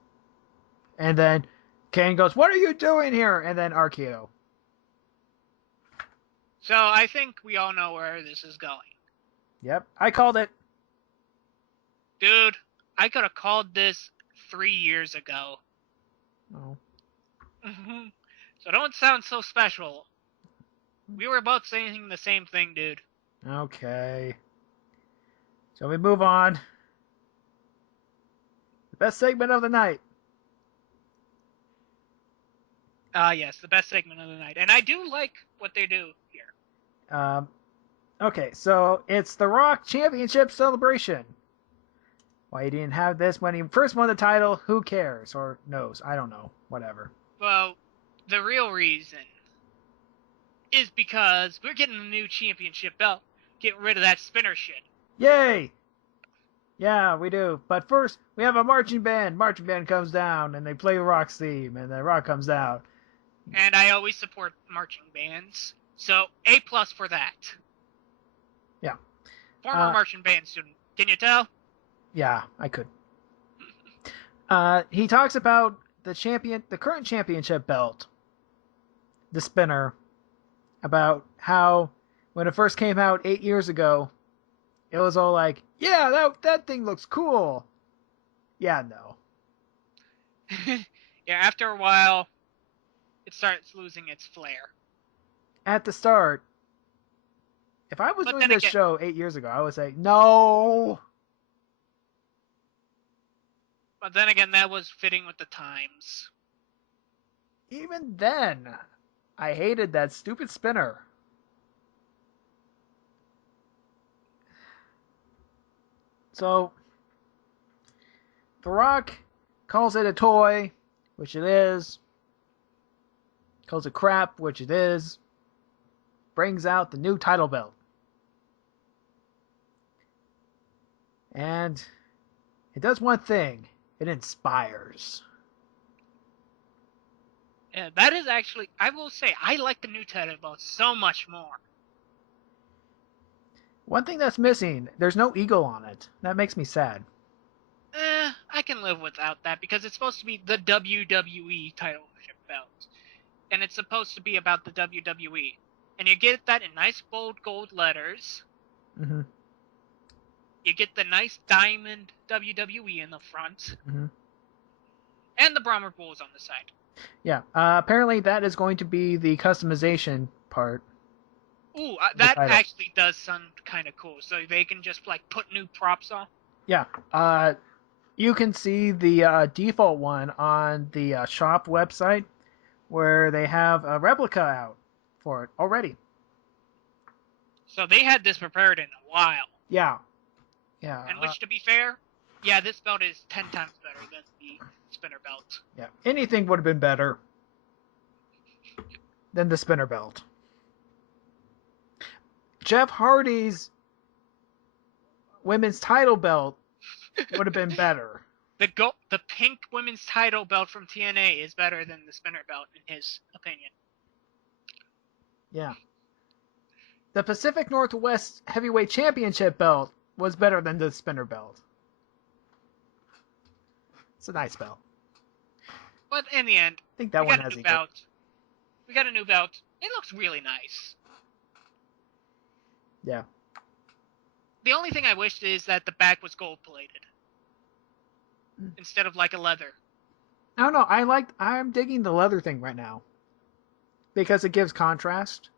And then Kane goes, "What are you doing here?" And then RKO. So I think we all know where this is going. Yep, I called it. Dude, I could have called this 3 years ago. Oh. So don't sound so special. We were both saying the same thing, dude. Okay. So we move on. best segment of the night. Yes, the best segment of the night. And I do like what they do here. Okay, so it's the Rock Championship celebration. Why he didn't have this when he first won the title, who cares? Or knows. I don't know. Whatever. Well, the real reason is because we're getting a new championship belt. Getting rid of that spinner shit. Yay! Yeah, we do. But first, we have a marching band. Marching band comes down, and they play Rock's theme, and the Rock comes out. And I always support marching bands. So, A+ for that. Yeah. Former marching band student. Can you tell? Yeah, I could. He talks about the current championship belt, the spinner, about how when it first came out 8 years ago, it was all like, yeah, that thing looks cool. Yeah, no. Yeah, after a while, it starts losing its flair. At the start, if I was But doing then this again- show 8 years ago, I would say, no. But then again, that was fitting with the times. Even then, I hated that stupid spinner. So, The Rock calls it a toy, which it is. Calls it crap, which it is. Brings out the new title belt. And it does one thing. It inspires. Yeah, that is actually, I will say, I like the new title belt so much more. One thing that's missing, there's no eagle on it. That makes me sad. I can live without that because it's supposed to be the WWE title belt. And it's supposed to be about the WWE. And you get that in nice bold gold letters. Mm-hmm. You get the nice diamond WWE in the front. Mm-hmm. And the Brahma Bulls on the side. Yeah, apparently that is going to be the customization part. Ooh, that actually does sound kind of cool. So they can just, like, put new props on. Yeah, you can see the default one on the shop website where they have a replica out for it already. So they had this prepared in a while. Yeah. Yeah. And which, to be fair, yeah, this belt is 10 times better than the spinner belt. Yeah. Anything would have been better than the spinner belt. Jeff Hardy's women's title belt would have been better. The pink women's title belt from TNA is better than the spinner belt, in his opinion. Yeah. The Pacific Northwest Heavyweight Championship belt was better than the spinner belt. It's a nice belt. But in the end, I think that one has a belt. We got a new belt. It looks really nice. Yeah. The only thing I wished is that the back was gold plated. Instead of like a leather. I don't know. I'm digging the leather thing right now. Because it gives contrast.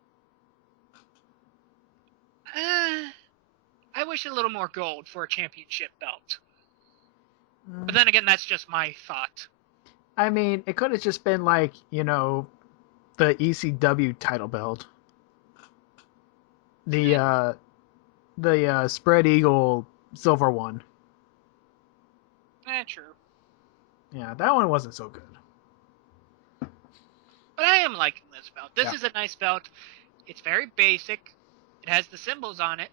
I wish a little more gold for a championship belt. But then again, that's just my thought. I mean, it could have just been like, the ECW title belt. The Spread Eagle silver one. True. Yeah, that one wasn't so good. But I am liking this belt. This is a nice belt. It's very basic. It has the symbols on it.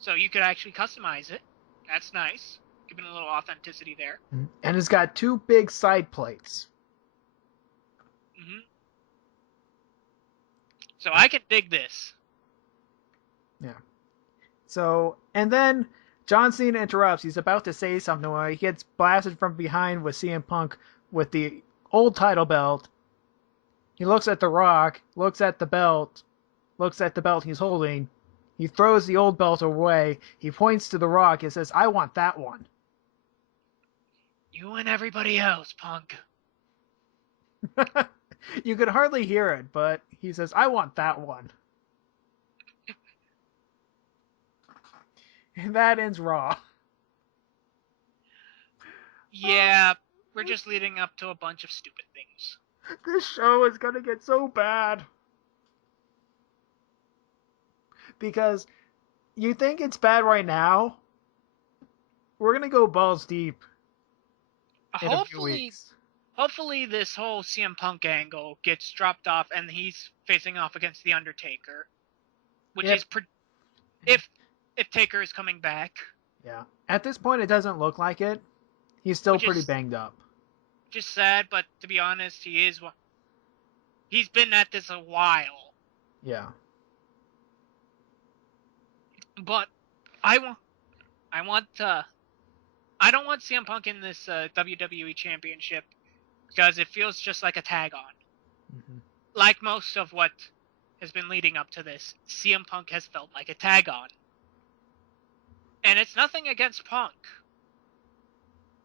So you could actually customize it. That's nice. Giving a little authenticity there. And it's got 2 big side plates. Mm-hmm. So I can dig this. Yeah. So, and then John Cena interrupts. He's about to say something when he gets blasted from behind with CM Punk with the old title belt. He looks at The Rock, looks at the belt he's holding. He throws the old belt away. He points to The Rock and says, "I want that one." You and everybody else, Punk. You could hardly hear it, but he says, "I want that one." And that ends Raw. Yeah, we're just leading up to a bunch of stupid things. This show is gonna get so bad. Because you think it's bad right now, we're gonna go balls deep in a few weeks. Hopefully this whole CM Punk angle gets dropped off and he's facing off against The Undertaker. Which is if Taker is coming back. Yeah. At this point, it doesn't look like it. He's still pretty banged up. Just sad, but to be honest, he's been at this a while. Yeah. But I don't want CM Punk in this WWE Championship because it feels just like a tag on. Mm-hmm. Like most of what has been leading up to this, CM Punk has felt like a tag on. And it's nothing against Punk.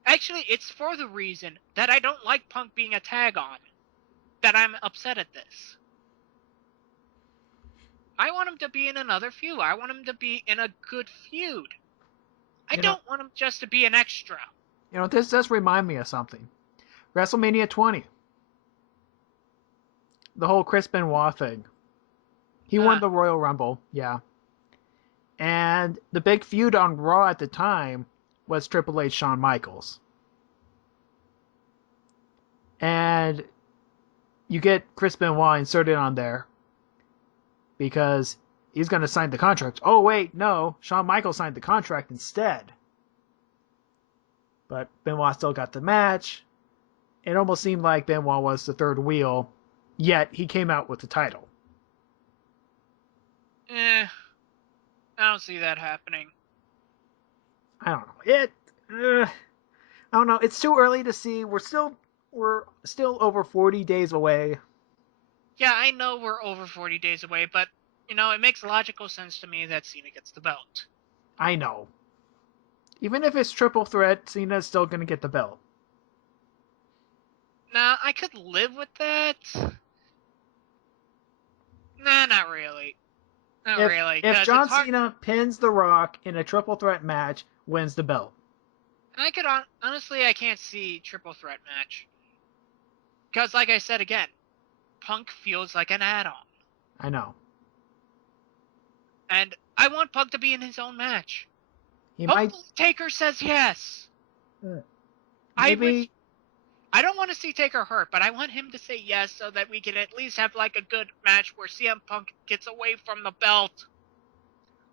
Actually, it's for the reason that I don't like Punk being a tag on that I'm upset at this. I want him to be in another feud. I want him to be in a good feud. I don't want him just to be an extra. This does remind me of something. WrestleMania 20. The whole Chris Benoit thing. He won the Royal Rumble, yeah. And the big feud on Raw at the time was Triple H Shawn Michaels. And you get Chris Benoit inserted on there because he's going to sign the contract. Oh, wait, no. Shawn Michaels signed the contract instead. But Benoit still got the match. It almost seemed like Benoit was the third wheel, yet he came out with the title. I don't see that happening. I don't know. I don't know. It's too early to see. We're still over 40 days away. Yeah, I know we're over 40 days away, but it makes logical sense to me that Cena gets the belt. I know. Even if it's triple threat, Cena's still going to get the belt. Nah, I could live with that. Nah, not really. If John Cena pins The Rock in a triple threat match, wins the belt. I could honestly, I can't see triple threat match. Because, like I said again, Punk feels like an add-on. I know. And I want Punk to be in his own match. Hopefully Taker says yes. Maybe. I don't want to see Taker hurt, but I want him to say yes so that we can at least have like a good match where CM Punk gets away from the belt.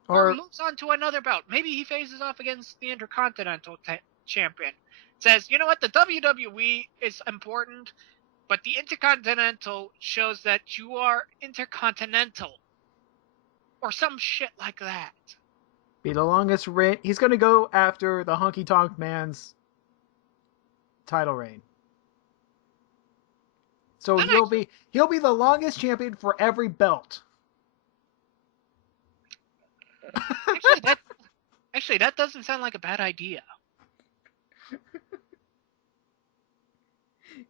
Or moves on to another belt. Maybe he faces off against the Intercontinental Champion. Says, you know what, the WWE is important, but the Intercontinental shows that you are intercontinental. Or some shit like that. Be the longest reign. He's going to go after the Honky Tonk Man's title reign. So he'll be the longest champion for every belt. Actually, that doesn't sound like a bad idea.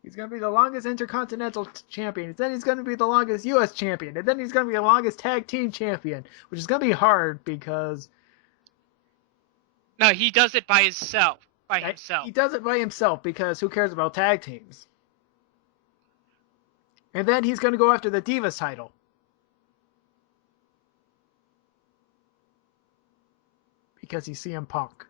He's going to be the longest Intercontinental Champion. Then he's going to be the longest U.S. Champion. And then he's going to be the longest Tag Team Champion. Which is going to be hard because... No, he does it by himself. He does it by himself because who cares about tag teams? And then he's going to go after the Divas title. Because he's CM Punk.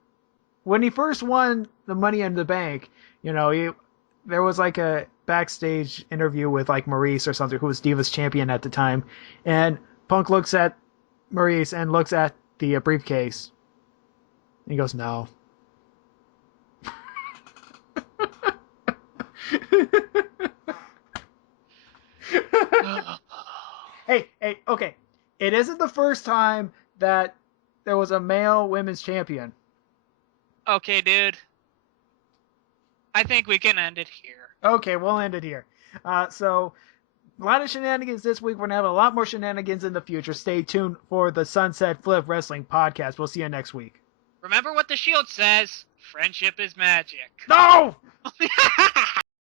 When he first won the Money in the Bank, there was like a backstage interview with like Maurice or something, who was Divas champion at the time. And Punk looks at Maurice and looks at the briefcase. And he goes, no. Hey, okay. It isn't the first time that there was a male women's champion. Okay, dude. I think we can end it here. Okay, we'll end it here. So, a lot of shenanigans this week. We're going to have a lot more shenanigans in the future. Stay tuned for the Sunset Flip Wrestling Podcast. We'll see you next week. Remember what the Shield says. Friendship is magic. No!